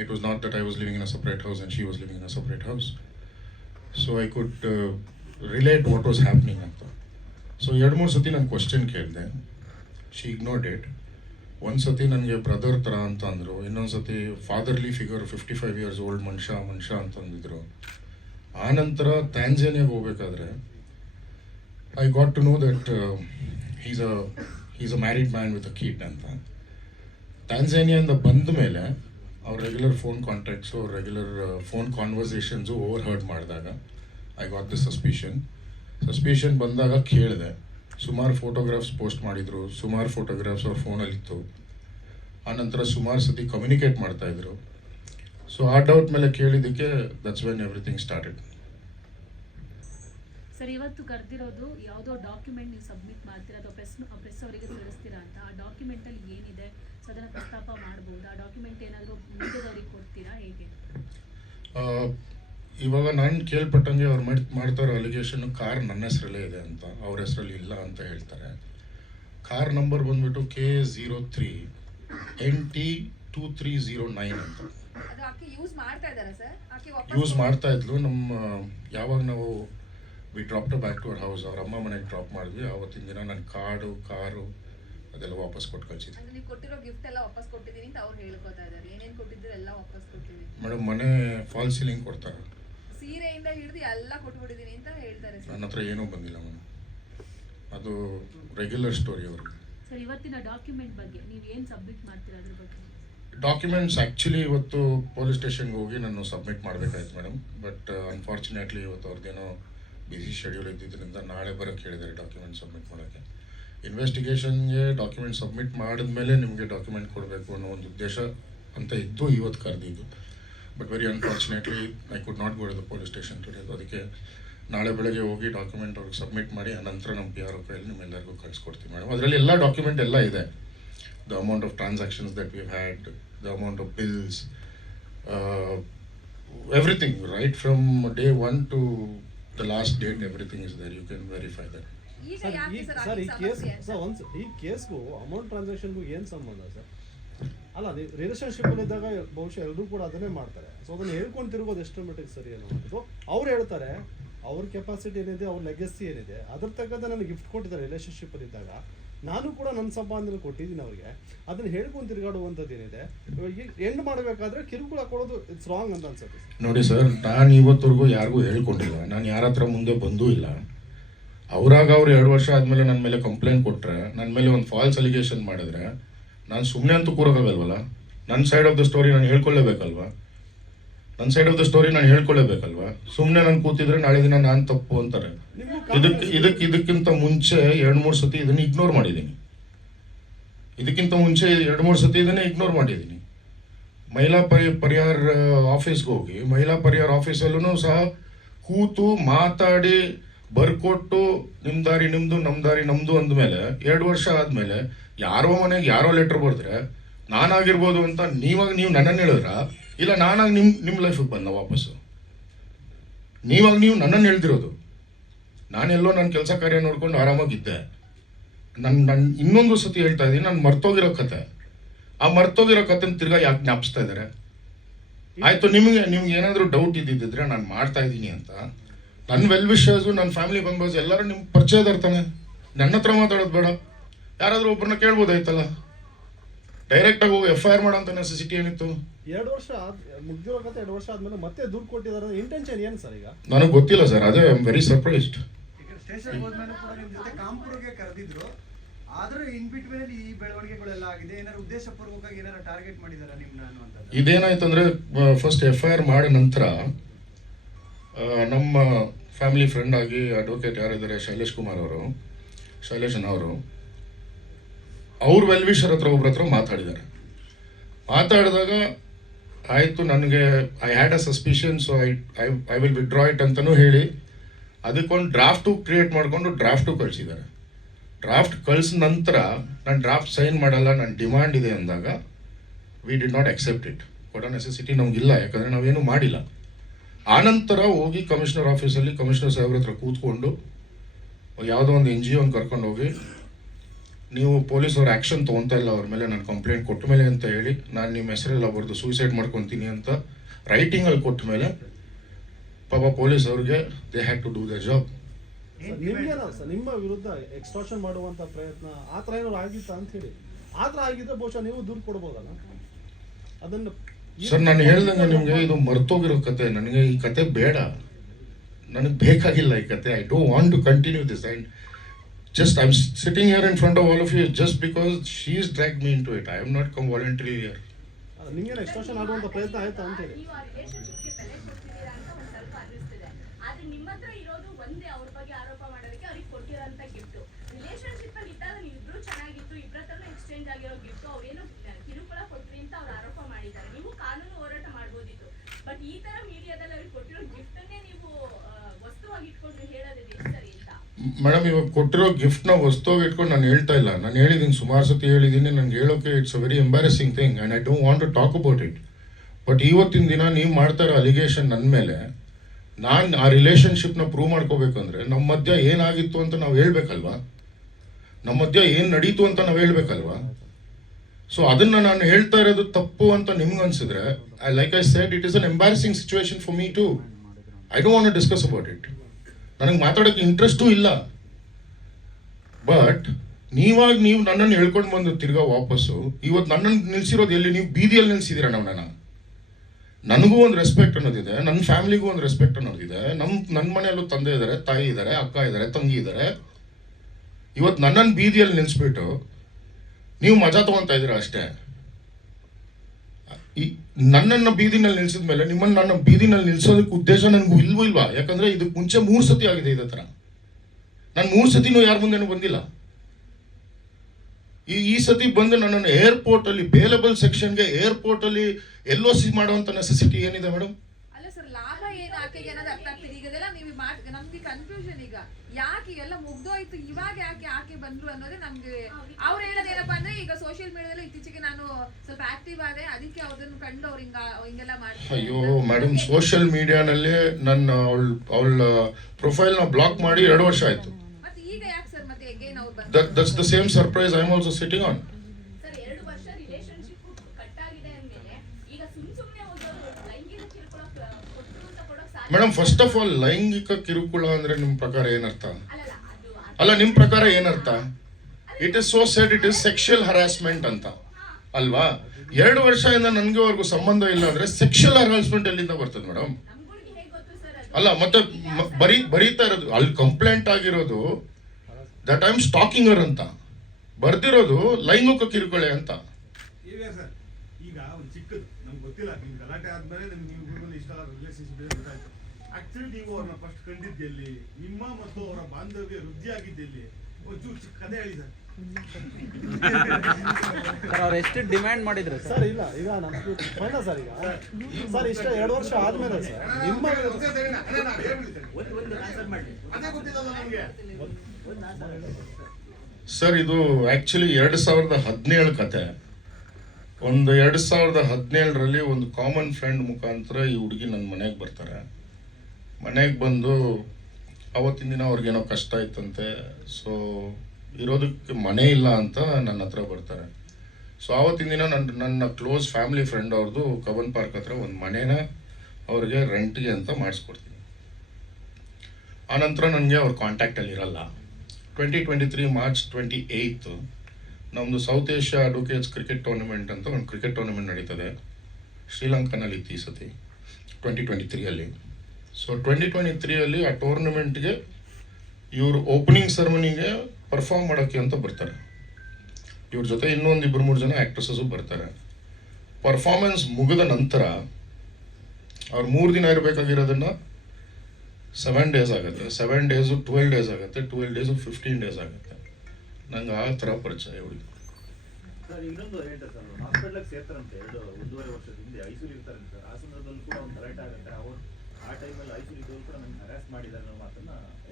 It was not that I was living in a separate house and she was living in a separate house. So I could relate what was happening ಅಂತ. ಸೊ 2-3 ಸತಿ ನಾನು ಕ್ವಶನ್ ಕೇಳಿದೆ, ಶಿ ಇಗ್ನೋರ್ಡ್ ಇಟ್. ಒಂದು ಸತಿ ನನಗೆ ಬ್ರದರ್ ಥರ ಅಂತ ಅಂದರು, ಇನ್ನೊಂದು ಸತಿ ಫಾದರ್ಲಿ ಫಿಗರ್, 55 years ಓಲ್ಡ್ ಮನುಷ್ಯ ಅಂತಂದಿದ್ರು. ಆನಂತರ ಟ್ಯಾಂಜಾನಿಯಾಗೆ ಹೋಗ್ಬೇಕಾದ್ರೆ I got to know that he's a married man with a kid ಅಂತ. ಟ್ಯಾನ್ಜಾನಿಯಿಂದ ಬಂದ ಮೇಲೆ ಅವ್ರ ರೆಗ್ಯುಲರ್ ಫೋನ್ ಕಾಂಟ್ಯಾಕ್ಟ್ಸು, ಅವ್ರ ರೆಗ್ಯುಲರ್ ಫೋನ್ ಕಾನ್ವರ್ಸೇಷನ್ಸು ಓವರ್ ಹರ್ಡ್ ಮಾಡಿದಾಗ ಐ ಗಾಟ್ ದಿ ಸಸ್ಪಿಷನ್ ಬಂದಾಗ ಕೇಳಿದೆ. ಸುಮಾರು ಫೋಟೋಗ್ರಾಫ್ಸ್ ಪೋಸ್ಟ್ ಮಾಡಿದರು, ಸುಮಾರು ಫೋಟೋಗ್ರಾಫ್ಸ್ ಅವ್ರ ಫೋನಲ್ಲಿತ್ತು. ಆನಂತರ ಸುಮಾರು ಸತಿ ಕಮ್ಯುನಿಕೇಟ್ ಮಾಡ್ತಾಯಿದ್ರು. ಸೊ ಆ ಡೌಟ್ ಮೇಲೆ ಕೇಳಿದ್ದಕ್ಕೆ that's when everything started. Sir, ಇವತ್ತು ಕರೆದಿರೋದು ಯಾವುದೋ ಡಾಕ್ಯುಮೆಂಟ್ ನೀವು ಸಬ್ಮಿಟ್ ಮಾಡ್ತೀರಾ ಅಥವಾ ಪ್ರೆಸ್ ಅವರಿಗೆ ತಿಳಿಸ್ತೀರಾ ಅಂತ. ಆ ಡಾಕ್ಯುಮೆಂಟಲ್ಲಿ ಏನಿದೆ ಸದನ ಪ್ರಸ್ತಾಪ ಮಾಡ್ಬೋದು? ಆ ಡಾಕ್ಯುಮೆಂಟ್ ಏನಾದರೂ ಮೀಡಿಯಾದವರಿಗೆ ಕೊಡ್ತೀರಾ, ಹೇಗೆ? ಇವಾಗ ನಾನು ಕೇಳ್ಪಟ್ಟಂಗೆ ಅವ್ರು ಮಾಡ್ತಾ ಇರೋ ಅಲಿಗೇಷನ್ ಕಾರ್ ನನ್ನ ಹೆಸರಲ್ಲೇ ಇದೆ ಅಂತ, ಅವ್ರ ಹೆಸರಲ್ಲಿ ಇಲ್ಲ ಅಂತ ಹೇಳ್ತಾರೆ. ಕಾರ್ ನಂಬರ್ ಬಂದ್ಬಿಟ್ಟು K03 NT2309 ಅಂತ ಅದು ಆಕೆ ಯೂಸ್ ಮಾಡ್ತಾ ಇದ್ದಾರೆ ಸರ್. ಆಕೆ ಯೂಸ್ ಮಾಡ್ತಾ ಇದ್ಲು. ನಮ್ಮ ಯಾವಾಗ ನಾವು we drop back to our house, ಅವ್ರ ಅಮ್ಮ ಮನೆಗೆ ಡ್ರಾಪ್ ಮಾಡಿದ್ವಿ, ಆವತ್ತಿನ ದಿನ ನನ್ನ ಕಾರು ಅದೆಲ್ಲ ವಾಪಸ್ ಕೊಟ್ಟು ಕಳಿಸಿದ್ವಿ. ಅಂದ್ರೆ ನೀವು ಕೊಟ್ಟಿರೋ ಗಿಫ್ಟ್ ಎಲ್ಲ ವಾಪಸ್ ಕೊಟ್ಟಿದ್ದೀನಿ ಅಂತ ಅವ್ರು ಹೇಳ್ಕೊತಾ ಇದ್ದಾರೆ. ಏನೇನು ಕೊಟ್ಟಿದ್ರು ಎಲ್ಲ ವಾಪಸ್ ಕೊಟ್ಟಿದ್ದೀನಿ ಮೇಡಮ್. ಮನೆ ಫಾಲ್ ಸೀಲಿಂಗ್ ಕೊಡ್ತಾರೆ, ಸೀರೆಯಿಂದ ಹಿಡಿದು ಎಲ್ಲ ಕೊಟ್ಬಿಟ್ಟಿದ್ದೀನಿ ಅಂತ ಹೇಳ್ತಾರೆ ಸರ್. ನನ್ನ ಹತ್ರ ಏನೂ ಬಂದಿಲ್ಲ ಮೇಡಮ್. ಅದು ರೆಗ್ಯುಲರ್ ಸ್ಟೋರಿ ಅವ್ರಿಗೆ. ಸರ್, ಇವತ್ತಿನ ಡಾಕ್ಯುಮೆಂಟ್ ಬಗ್ಗೆ ನೀವು ಏನು ಸಬ್ಮಿಟ್ ಮಾಡ್ತೀರಾ ಅದ್ರ ಬಗ್ಗೆ? ಡಾಕ್ಯುಮೆಂಟ್ಸ್ ಆ್ಯಕ್ಚುಲಿ ಇವತ್ತು ಪೊಲೀಸ್ ಸ್ಟೇಷನ್ಗೆ ಹೋಗಿ ನಾನು ಸಬ್ಮಿಟ್ ಮಾಡಬೇಕಾಯ್ತು ಮೇಡಮ್. ಬಟ್ ಅನ್ಫಾರ್ಚುನೇಟ್ಲಿ ಇವತ್ತು ಅವ್ರದ್ದೇನೋ ಬಿಸಿ ಶೆಡ್ಯೂಲ್ ಇದ್ದಿದ್ದರಿಂದ ನಾಳೆ ಬರೋಕ್ಕೆ ಹೇಳಿದ್ದಾರೆ ಡಾಕ್ಯುಮೆಂಟ್ ಸಬ್ಮಿಟ್ ಮಾಡೋಕ್ಕೆ. ಇನ್ವೆಸ್ಟಿಗೇಷನ್ಗೆ ಡಾಕ್ಯುಮೆಂಟ್ ಸಬ್ಮಿಟ್ ಮಾಡಿದ್ಮೇಲೆ ನಿಮಗೆ ಡಾಕ್ಯುಮೆಂಟ್ ಕೊಡಬೇಕು ಅನ್ನೋ ಒಂದು ಉದ್ದೇಶ ಅಂತ ಇದ್ದು ಇವತ್ತು ಕರೆದಿದ್ದು. But very unfortunately I could not go to the police station today. ಅದಕ್ಕೆ ನಾಳೆ ಬೆಳಗ್ಗೆ ಹೋಗಿ ಡಾಕ್ಯುಮೆಂಟ್ ಅವ್ರಿಗೆ ಸಬ್ಮಿಟ್ ಮಾಡಿ ಆನಂತರ ನಮ್ಮ PRO ಕೈಯಲ್ಲಿ ನಿಮ್ಮೆಲ್ಲರಿಗೂ ಕಳಿಸ್ಕೊಡ್ತೀವಿ ಮೇಡಮ್. ಅದರಲ್ಲಿ ಎಲ್ಲ ಡಾಕ್ಯುಮೆಂಟ್ ಎಲ್ಲ ಇದೆ. The amount of transactions that we've had, the amount of bills, everything, right from day one to the last date, everything is there. You can verify that. ಈಗ ಸರ್ ಯಾಕೆ ಈ ಸರ್ ಸರ್ ಈ ಆಕೆ ಕೇಸ್ ಸಮಸ್ಯೆ ಅಂತ? ಸರ್ ಒಂದು ಈ ಕೇಸ್ಗೂ ಅಮೌಂಟ್ ಟ್ರಾನ್ಸಾಕ್ಷನ್ಗೂ ಏನು ಸಂಬಂಧ ಸರ್? ಅಲ್ಲ, ರಿಲೇಷನ್ಶಿಪ್ಪಲ್ಲಿ ಇದ್ದಾಗ ಬಹುಶಃ ಎಲ್ಲರೂ ಕೂಡ ಅದನ್ನೇ ಮಾಡ್ತಾರೆ. ಸೊ ಅದನ್ನು ಹೇಳ್ಕೊಂಡು ತಿರುಗೋದು ಎಷ್ಟು ಮಟ್ಟಿಗೆ ಸರಿ ಅನ್ನೋದು ಅವ್ರು ಹೇಳ್ತಾರೆ. ಅವ್ರ ಕೆಪಾಸಿಟಿ ಏನಿದೆ, ಅವ್ರ ಲೆಗಸಿ ಏನಿದೆ, ಅದ್ರ ತಕ್ಕಂತೆ ನನಗೆ ಗಿಫ್ಟ್ ಕೊಟ್ಟಿದ್ದಾರೆ ರಿಲೇಷನ್ಶಿಪ್ಪಲ್ಲಿ ಇದ್ದಾಗ. ನಾನು ಕೂಡ ನನ್ನ ಸಂಪಾದನೆ ಕೊಟ್ಟಿದ್ದೀನಿ ಅವ್ರಿಗೆ. ಅದನ್ನು ಹೇಳ್ಕೊಂಡು ತಿರುಗಾಡುವಂಥದ್ದು ಏನಿದೆ, ಎಂಡ್ ಮಾಡಬೇಕಾದ್ರೆ ಕಿರುಕುಳ ಕೊಡೋದು ಇಟ್ಸ್ ರಾಂಗ್ ಅಂತ ಅನ್ಸುತ್ತೆ. ನೋಡಿ ಸರ್, ನಾನು ಇವತ್ತವರೆಗೂ ಯಾರಿಗೂ ಹೇಳ್ಕೊಂಡಿಲ್ಲ. ನಾನು ಯಾರ ಹತ್ರ ಮುಂದೆ ಬಂದೂ ಇಲ್ಲ. ಅವ್ರಾಗ ಅವ್ರು 2 ವರ್ಷ ಆದಮೇಲೆ ನನ್ನ ಮೇಲೆ ಕಂಪ್ಲೇಂಟ್ ಕೊಟ್ಟರೆ, ನನ್ನ ಮೇಲೆ ಒಂದು ಫಾಲ್ಸ್ ಅಲಿಗೇಷನ್ ಮಾಡಿದ್ರೆ ನಾನು ಸುಮ್ಮನೆ ಅಂತೂ ಕೂರೋಕ್ಕಾಗಲ್ವಲ್ಲ. ನನ್ನ ಸೈಡ್ ಆಫ್ ದ ಸ್ಟೋರಿ ನಾನು ಹೇಳ್ಕೊಳ್ಳೇಬೇಕಲ್ವಾ? ಸುಮ್ಮನೆ ನಾನು ಕೂತಿದ್ರೆ ನಾಳೆ ದಿನ ನಾನು ತಪ್ಪು ಅಂತಾರೆ. ಇದಕ್ಕಿಂತ ಮುಂಚೆ 2-3 ಸತಿ ಇದನ್ನು ಇಗ್ನೋರ್ ಮಾಡಿದ್ದೀನಿ. ಮಹಿಳಾ ಪರಿಹಾರ ಆಫೀಸ್ಗೆ ಹೋಗಿ ಮಹಿಳಾ ಪರಿಹಾರ ಆಫೀಸಲ್ಲೂ ಸಹ ಕೂತು ಮಾತಾಡಿ ಬರ್ಕೊಟ್ಟು ನಿಮ್ಮ ದಾರಿ ನಿಮ್ಮದು, ನಮ್ಮ ದಾರಿ ನಮ್ಮದು ಅಂದಮೇಲೆ 2 ವರ್ಷ ಆದಮೇಲೆ ಯಾರೋ ಮನೆಗೆ ಯಾರೋ ಲೆಟ್ರ್ ಬರೆದ್ರೆ ನಾನಾಗಿರ್ಬೋದು ಅಂತ ನೀವು ನನ್ನನ್ನು ಹೇಳಿದ್ರ, ಇಲ್ಲ ನಾನಾಗಿ ನಿಮ್ಮ ಲೈಫಿಗೆ ಬಂದ ವಾಪಸ್ಸು? ನೀವು ನನ್ನನ್ನು ಹೇಳ್ದಿರೋದು. ನಾನೆಲ್ಲೋ ನನ್ನ ಕೆಲಸ ಕಾರ್ಯ ನೋಡ್ಕೊಂಡು ಆರಾಮಾಗಿದ್ದೆ. ನನ್ನ ಇನ್ನೊಂದು ಸತಿ ಹೇಳ್ತಾ ಇದ್ದೀನಿ, ನಾನು ಮರ್ತೋಗಿರೋ ಕತೆ. ಆ ಮರ್ತೋಗಿರೋ ಕತೆನ ತಿರ್ಗಾ ಯಾಕೆ ಜ್ಞಾಪಿಸ್ತಾ ಇದ್ದಾರೆ? ಆಯಿತು, ನಿಮ್ಗೆ ಏನಾದರೂ ಡೌಟ್ ಇದ್ದಿದ್ದರೆ ನಾನು ಮಾಡ್ತಾ ಇದ್ದೀನಿ ಅಂತ, ನನ್ನ ವೆಲ್ ವಿಷರ್ಸು, ನನ್ನ ಫ್ಯಾಮಿಲಿ ಮೆಂಬರ್ಸ್ ಎಲ್ಲರೂ ನಿಮ್ಗೆ ಪರಿಚಯದ ಇರ್ತಾನೆ. ನನ್ನ ಹತ್ರ ಮಾತಾಡೋದು ಬೇಡ, ಯಾರಾದರೂ ಒಬ್ಬರನ್ನ ಕೇಳ್ಬೋದಾಯ್ತಲ್ಲ. ಡೈರೆಕ್ಟಾಗಿ ಹೋಗಿ FIR ಮಾಡೋಂಥ ನೆಸೆಸಿಟಿ ಏನಿತ್ತು? 2 ವರ್ಷ ಮುಗ್ದಿರೋ ಕತೆ 2 ವರ್ಷ ಆದ್ಮೇಲೆ ಮತ್ತೆ ದುಡ್ಡು ಕೊಟ್ಟಿದ್ದಾರೆ. ಇಂಟೆನ್ಷನ್ ಏನು ಸರ್ ಈಗ? ನನಗೆ ಗೊತ್ತಿಲ್ಲ ಸರ್, ಅದೇ ಐ ಆಮ್ ವೆರಿ ಸರ್ಪ್ರೈಸ್ಡ್. ಈಗ ಸ್ಟೇಷನ್ ಹೋದ್ಮೇಲೆ ಕೂಡ ನಿಮ್ಮ ಜೊತೆ ಕಾಂಪುರ್ಗೆ ಕರೆದಿದ್ರು. ಆದ್ರೆ ಇನ್ ಬಿಟ್ವೀನ್ ಈ ಬೆಳವಣಿಗೆಗಳೆಲ್ಲ ಆಗಿದೆ. ಏನಾದ್ರು ಉದ್ದೇಶಪೂರ್ವಕವಾಗಿ ಏನಾದ್ರು ಟಾರ್ಗೆಟ್ ಮಾಡಿದಾರ ನಿಮ್ಮನ್ನ ಅನ್ನುವಂಥದ್ದು? ಇದೇನಾಯ್ತು ಅಂದರೆ, ಫಸ್ಟ್ FIR ಮಾಡಿದ ನಂತರ ನಮ್ಮ ಫ್ಯಾಮಿಲಿ ಫ್ರೆಂಡ್ ಆಗಿ ಅಡ್ವೊಕೇಟ್ ಯಾರಿದ್ದಾರೆ, ಶೈಲೇಶನ್ ಅವರು ಅವ್ರ ವೆಲ್ ವಿಷರ್ ಒಬ್ಬರ ಹತ್ರ ಮಾತಾಡಿದಾಗ ಆಯಿತು, ನನಗೆ I had a suspicion, so I will withdraw it ಅಂತಲೂ ಹೇಳಿ ಅದಕ್ಕೊಂದು ಡ್ರಾಫ್ಟು ಕ್ರಿಯೇಟ್ ಮಾಡಿಕೊಂಡು ಡ್ರಾಫ್ಟು ಕಳಿಸಿದ್ದಾರೆ. ಡ್ರಾಫ್ಟ್ ಕಳಿಸಿದ ನಂತರ ನಾನು ಡ್ರಾಫ್ಟ್ ಸೈನ್ ಮಾಡಲ್ಲ, ನನ್ನ ಡಿಮಾಂಡ್ ಇದೆ ಅಂದಾಗ we did not accept it. ಕೊಡೋ ನೆಸೆಸಿಟಿ ನಮಗಿಲ್ಲ, ಯಾಕಂದರೆ ನಾವೇನು ಮಾಡಿಲ್ಲ. ಆನಂತರ ಹೋಗಿ ಕಮಿಷನರ್ ಆಫೀಸಲ್ಲಿ ಕಮಿಷನರ್ ಸಾಹೇಬ್ರ ಹತ್ರ ಕೂತ್ಕೊಂಡು ಯಾವುದೋ ಒಂದು NGO ಕರ್ಕೊಂಡು ಹೋಗಿ, ನೀವು ಪೊಲೀಸವ್ರು ಆ್ಯಕ್ಷನ್ ತೊಗೊತಾ ಇಲ್ಲ ಅವ್ರ ಮೇಲೆ, ನಾನು ಕಂಪ್ಲೇಂಟ್ ಕೊಟ್ಟ ಮೇಲೆ ಅಂತ ಹೇಳಿ ನಾನು ನಿಮ್ಮ ಹೆಸರೆಲ್ಲ ಬರೆದು ಸೂಸೈಡ್ ಮಾಡ್ಕೊತೀನಿ ಅಂತ ರೈಟಿಂಗಲ್ಲಿ ಕೊಟ್ಟ ಮೇಲೆ ಪಾಪ ಪೊಲೀಸ್ ಅವ್ರಿಗೆ they had to do the job. ನಿಮ್ಗೇನಲ್ಲ ಸರ್ ನಿಮ್ಮ ವಿರುದ್ಧ ಎಕ್ಸ್ಟಾರ್ಷನ್ ಮಾಡುವಂಥ ಪ್ರಯತ್ನ ಆ ಥರ ಏನಾದ್ರು ಆಗಿತ್ತಾ ಅಂತ ಹೇಳಿ? ಆ ಥರ ಆಗಿದ್ರೆ ಬಹುಶಃ ನೀವು ದುಡ್ಡು ಕೊಡ್ಬೋದಲ್ಲ ಅದನ್ನು? ಸರ್, ನಾನು ಹೇಳ್ದಂಗೆ ನಿಮಗೆ ಇದು ಮರ್ತೋಗಿರೋ ಕತೆ. ನನಗೆ ಈ ಕತೆ ಬೇಡ, ನನಗೆ ಬೇಕಾಗಿಲ್ಲ ಈ ಕತೆ. I don't want to continue this. And just I'm sitting here in front of all of you just because she's dragged me into it. I am not come voluntarily here. ನಿಮ್ಗೇನು ಎಕ್ಸ್ಟಾರ್ಷನ್ ಆಡುವಂಥ ಪ್ರಯತ್ನ ಆಯ್ತಾ ಅಂತ ಹೇಳಿ? ನೀವು ಆ ರಿಲೇಶನ್ಶಿಪ್ಗೆ ಬೆಲೆ ಕೊಡ್ತಿದ್ದೀರಾ ಅಂತ ಒಂದು ಸ್ವಲ್ಪ ಅನ್ನಿಸ್ತಿದೆ. ಆದ್ರೆ ನಿಮ್ಮ ಹತ್ರ ಇರೋದು ಒಂದೇ ಅವ್ರ ಬಗ್ಗೆ ಆರೋಪ ಮಾಡೋದಕ್ಕೆ ಅವ್ರಿಗೆ ಕೊಟ್ಟಿರೋಂಥ ಗಿಫ್ಟ್. ರಿಲೇಶನ್ಶಿಪ್ ಅಲ್ಲಿ ಇದ್ದಾಗ ನೀವಿಬ್ರು ಚೆನ್ನಾಗಿತ್ತು, ಇಬ್ಬರ ಹತ್ರನೂ ಎಕ್ಸ್ಚೇಂಜ್ ಆಗಿರೋ ಗಿಫ್ಟ್, ಅವ್ರೇನು ಕಿರುಕುಳ ಕೊಟ್ರಿ ಅಂತ ಅವ್ರು ಆರೋಪ ಮಾಡಿದ್ದಾರೆ. ನೀವು ಕಾನೂನು ಹೋರಾಟ ಮಾಡ್ಬೋದಿತ್ತು. ಬಟ್ ಈ ತರ ಮೀಡಿಯಾದಲ್ಲಿ ಅವ್ರಿಗೆ ಕೊಟ್ಟಿರೋ ಗಿಫ್ಟ್ ಅನ್ನೇ ನೀವು ವಸ್ತುವಾಗಿ ಇಟ್ಕೊಂಡು ಹೇಳೋದು ಸರಿ ಅಂತ? ಮೇಡಮ್, ಇವಾಗ ಕೊಟ್ಟಿರೋ ಗಿಫ್ಟ್ನ ವಸ್ತುವಾಗಿ ಇಟ್ಕೊಂಡು ನಾನು ಹೇಳ್ತಾ ಇಲ್ಲ. ನಾನು ಹೇಳಿದ್ದೀನಿ, ಸುಮಾರು ಸತಿ ಹೇಳಿದ್ದೀನಿ. ನನಗೆ ಹೇಳೋಕೆ it's a very embarrassing thing and I don't want to talk about it. But ಇವತ್ತಿನ ದಿನ ನೀವು ಮಾಡ್ತಾ ಇರೋ ಅಲಿಗೇಷನ್ ನನ್ನ ಮೇಲೆ ನಾನು ಆ ರಿಲೇಷನ್ಶಿಪ್ನ ಪ್ರೂವ್ ಮಾಡ್ಕೋಬೇಕಂದ್ರೆ ನಮ್ಮ ಮಧ್ಯ ಏನಾಗಿತ್ತು ಅಂತ ನಾವು ಹೇಳ್ಬೇಕಲ್ವಾ, ನಮ್ಮ ಮಧ್ಯ ಏನು ನಡೀತು ಅಂತ ನಾವು ಹೇಳ್ಬೇಕಲ್ವಾ. ಸೊ ಅದನ್ನ ನಾನು ಹೇಳ್ತಾ ಇರೋದು ತಪ್ಪು ಅಂತ ನಿಮ್ಗೆ ಅನ್ಸಿದ್ರೆ, like I said, it is an embarrassing situation for me too. I don't want to discuss about it. ನನಗೆ ಮಾತಾಡೋಕ್ಕೆ ಇಂಟ್ರೆಸ್ಟೂ ಇಲ್ಲ. ಬಟ್ ನೀವು ನನ್ನನ್ನು ಹೇಳ್ಕೊಂಡು ಬಂದು ತಿರ್ಗಾ ವಾಪಸ್ಸು ಇವತ್ತು ನನ್ನನ್ನು ನಿಲ್ಸಿರೋದು ಎಲ್ಲಿ? ನೀವು ಬೀದಿಯಲ್ಲಿ ನಿಲ್ಸಿದ್ದೀರ ನಮ್ಮನ್ನ. ನನಗೂ ಒಂದು ರೆಸ್ಪೆಕ್ಟ್ ಅನ್ನೋದಿದೆ, ನನ್ನ ಫ್ಯಾಮಿಲಿಗೂ ಒಂದು ರೆಸ್ಪೆಕ್ಟ್ ಅನ್ನೋದಿದೆ. ನನ್ನ ಮನೆಯಲ್ಲೂ ತಂದೆ ಇದ್ದಾರೆ, ತಾಯಿ ಇದ್ದಾರೆ, ಅಕ್ಕ ಇದ್ದಾರೆ, ತಂಗಿ ಇದ್ದಾರೆ. ಇವತ್ತು ನನ್ನನ್ನು ಬೀದಿಯಲ್ಲಿ ನಿಲ್ಲಿಸ್ಬಿಟ್ಟು ನೀವು ಮಜಾ ತಗೊತಾ ಇದ್ದೀರಾ ಅಷ್ಟೇ. ಈ ನನ್ನನ್ನು ಬೀದಿನಲ್ಲಿ ನಿಲ್ಸಿದ ಮೇಲೆ ನಿಮ್ಮನ್ನು ನನ್ನ ಬೀದಿನಲ್ಲಿ ನಿಲ್ಸೋದಕ್ಕೆ ಉದ್ದೇಶ ನನಗೂ ಇಲ್ವಾ? ಯಾಕಂದ್ರೆ ಇದಕ್ಕೆ ಮುಂಚೆ 3 ಸತಿ ಆಗಿದೆ ಇದೇ ಥರ. ನಾನು 3 ಸತಿನೂ ಯಾರ ಮುಂದೆನೂ ಬಂದಿಲ್ಲ. ಈ ಸತಿ ಬಂದು ನನ್ನನ್ನು ಏರ್ಪೋರ್ಟಲ್ಲಿ ಬೇಲೆಬಲ್ ಸೆಕ್ಷನ್ಗೆ ಏರ್ಪೋರ್ಟಲ್ಲಿ LOC ಮಾಡುವಂಥ ನೆಸೆಸಿಟಿ ಏನಿದೆ ಮೇಡಮ್? ಅಲ್ಲ ಸರ್, ಲಾಭ ಏನು ಆಕೆಗೆ ಅನ್ನೋದು ಅರ್ಥ ಆಗ್ತಿದೆ. ಈಗ ಅದೆಲ್ಲ ನೀವು ನಮ್ಗೆ ಕನ್ಫ್ಯೂಷನ್. ಈಗ ಯಾಕೆ ಎಲ್ಲ ಮುಗ್ದೋಯ್ತು, ಇವಾಗ ಯಾಕೆ ಆಕೆ ಬಂದ್ರು ಅನ್ನೋದೇ ನಮ್ಗೆ. ಅವ್ರು ಹೇಳೋದೇನಪ್ಪ ಅಂದ್ರೆ, ಈಗ ಸೋಷಿಯಲ್ ಮೀಡಿಯಾದಲ್ಲಿ ಇತ್ತೀಚೆಗೆ ನಾನು ಸ್ವಲ್ಪ ಆಕ್ಟಿವ್ ಆದೆ, ಅದಕ್ಕೆ ಅವ್ರನ್ನ ಕಂಡು ಅವ್ರು ಹಿಂಗೆಲ್ಲ ಮಾಡ್ತಾರೆ. ಅಯ್ಯೋ ಮೇಡಮ್, ಸೋಷಿಯಲ್ ಮೀಡಿಯಾನಲ್ಲಿ ನನ್ನ ಅವಳ ಪ್ರೊಫೈಲ್ನ ಬ್ಲಾಕ್ ಮಾಡಿ 2 ವರ್ಷ ಆಯ್ತು. ಮತ್ತೆ ಈಗ ಯಾಕೆ ಸರ್ ಮತ್ತೆ again ಅವ್ರು ಬಂದ್ರು? That's the same surprise I am also sitting on. Sir 2 ವರ್ಷ ರಿಲೇಶನ್ಶಿಪ್ ಕಟ್ ಆಗಿದೆ ಅಂದ್ಮೇಲೆ ಈಗ ಸುಮ್ನೆ ಹೋಗೋದು ಲೈಂಗಿಕ ಕಿರುಕುಳ ಕೊಟ್ಟರು ಅಂತ ಕೊಡೋಕೆ ಸಾಧ್ಯ? ಮೇಡಮ್, ಫಸ್ಟ್ ಆಫ್ ಆಲ್ ಲೈಂಗಿಕ ಕಿರುಕುಳ ಅಂದ್ರೆ ನಿಮ್ಮ ಪ್ರಕಾರ ಏನರ್ಥ? ಅದು ಅಲ್ಲ, ನಿಮ್ಮ ಪ್ರಕಾರ ಏನರ್ಥ? It is so shed, it is sexual harassment ಅಂತ ಅಲ್ವಾ? 2 ವರ್ಷದಿಂದ ನನಗೆವರೆಗೂ ಸಂಬಂಧ ಇಲ್ಲ ಅಂದ್ರೆ ಸೆಕ್ಷುಯಲ್ ಹರಾಸ್ಮೆಂಟ್ ಎಲ್ಲಿಂದ ಬರ್ತದೆ ಮೇಡಮ್? ನಮ್ಗಳಿಗೆ ಹೇಗೆ ಗೊತ್ತು ಸರ್ ಅದು? ಅಲ್ಲ, ಮತ್ತೆ ಬರೀತಾ ಇರೋದು ಅಲ್ಲಿ ಕಂಪ್ಲೇಂಟ್ ಆಗಿರೋದು ದಟ್ ಐ ಆಮ್ ಸ್ಟಾಕಿಂಗರ್ ಅಂತ, ಬರ್ದಿರೋದು ಲೈಂಗಿಕ ಕಿರುಕುಳ ಅಂತ. ಇವೆ ಸರ್, ಈಗ ಒಂದು ಚಿಕ್ಕದು ನಮ್ಗೆ ಗೊತ್ತಿಲ್ಲ, ನಿಮ್ಗೆ ಗಲಾಟೆ ಆದ್ಮೇಲೆ ನಿಮ್ಗೆ ಹುಡುಗನ ಇಷ್ಟ ರಿಲೇಶನ್ಶಿಪ್ ಗೊತ್ತಾಯ್ತು. ಆಕ್ಚುಲಿ ನೀವು ಅವ್ರನ್ನ ಫಸ್ಟ್ ಕಂಡಿದ್ದೆಲ್ಲಿ, ನಿಮ್ಮ ಮತ್ತು ಅವರ ಬಾಂಧವ್ಯ ವೃದ್ಧಿ ಆಗಿದ್ದೆಲ್ಲಿ? ಒಂಚೂರು ಚಿಕ್ಕ ಕಥೆ ಹೇಳಿ ಸರ್. ಸರ್ ಅವ್ರು ಎಷ್ಟು ಡಿಮ್ಯಾಂಡ್ ಮಾಡಿದ್ರು ಸರ್? ಸರ್ ಇಲ್ಲ, ಈಗ ನಮ್ಗೆ ಫೈನಲ್ ಸರ್. ಈಗ ಸರ್ ಇಷ್ಟ 2 ವರ್ಷ ಆದ್ಮೇಲೆ ಸರ್ ನಿಮ್ಮ ಒಂದು ಆನ್ಸರ್ ಮಾಡಿ. ಅದೇ ಗೊತ್ತಿಲ್ಲ ನಮಗೆ. ಸರ್, ಇದು ಆಕ್ಚುಲಿ 2017 ಕತೆ. ಒಂದು 2017ರಲ್ಲಿ ಒಂದು ಕಾಮನ್ ಫ್ರೆಂಡ್ ಮುಖಾಂತರ ಈ ಹುಡುಗಿ ನನ್ನ ಮನೆಗೆ ಬರ್ತಾರೆ. ಮನೆಗೆ ಬಂದು ಅವತ್ತಿನ ದಿನ ಅವ್ರಿಗೇನೋ ಕಷ್ಟ ಇತ್ತಂತೆ. ಸೊ ಇರೋದಕ್ಕೆ ಮನೆ ಇಲ್ಲ ಅಂತ ನನ್ನ ಹತ್ರ ಬರ್ತಾರೆ. ಸೊ ಆವತ್ತಿನ ದಿನ ನನ್ನ ಕ್ಲೋಸ್ ಫ್ಯಾಮಿಲಿ ಫ್ರೆಂಡ್ ಅವ್ರದ್ದು ಕಬ್ಬನ್ ಪಾರ್ಕ್ ಹತ್ರ ಒಂದು ಮನೇನ ಅವ್ರಿಗೆ ರೆಂಟ್ಗೆ ಅಂತ ಮಾಡಿಸ್ಕೊಡ್ತೀನಿ. ಆನಂತರ ನನಗೆ ಅವ್ರ ಕಾಂಟ್ಯಾಕ್ಟಲ್ಲಿ ಇರಲ್ಲ. 2023 ಮಾರ್ಚ್ 28 ನಮ್ಮದು south Asia advocates cricket tournament ಅಂತ ಒಂದು ಕ್ರಿಕೆಟ್ ಟೂರ್ನಮೆಂಟ್ ನಡೀತದೆ ಶ್ರೀಲಂಕಾನಲ್ಲಿ ಇತ್ತು ಈ ಸತಿ 2023ಅಲ್ಲಿ. ಸೊ 2023ಅಲ್ಲಿ ಆ ಟೂರ್ನಮೆಂಟ್ಗೆ ಇವರು ಓಪನಿಂಗ್ ಸೆರೆಮನಿಗೆ ಪರ್ಫಾರ್ಮ್ ಮಾಡೋಕ್ಕೆ ಅಂತ ಬರ್ತಾರೆ. ಇವ್ರ ಜೊತೆ ಇನ್ನೊಂದು 2-3 ಜನ ಆ್ಯಕ್ಟ್ರೆಸಸ್ಸು ಬರ್ತಾರೆ. ಪರ್ಫಾರ್ಮೆನ್ಸ್ ಮುಗಿದ ನಂತರ ಅವ್ರು 3 ದಿನ ಇರಬೇಕಾಗಿರೋದನ್ನು 7 ಡೇಸ್ ಆಗುತ್ತೆ, 7 ಡೇಸು 12 ಡೇಸ್ ಆಗುತ್ತೆ, 12 ಡೇಸು 15 ಡೇಸ್ ಆಗುತ್ತೆ. ನಂಗೆ ಆ ಥರ ಪರಿಚಯ ಹುಡುಗಿ. ಸರ್ ಇನ್ನೊಂದು ಹೇಳ್ತಾರೆ ಸರ್, ಹಾಸ್ಪಿಟ್ಲಿಗೆ ಸೇರ್ತಾರಂತೆ 1.5 ವರ್ಷದ ಹಿಂದೆ ಐಸಿಯು ಇರ್ತಾರಂತೆ ಸರ್. ಆ ಸಂದರ್ಭದಲ್ಲಿ ಕೂಡ ಒಂದು ಗಲಾಟೆ ಆಗುತ್ತೆ. ಅವ್ರು ಆ ಟೈಮಲ್ಲಿ ಐಸಿಯು ಇದ್ದವರು ಕೂಡ ನಮ್ಗೆ ಹರಾಸ್ ಮಾಡಿದ್ದಾರೆ ಅನ್ನೋ ಮಾತನ್ನ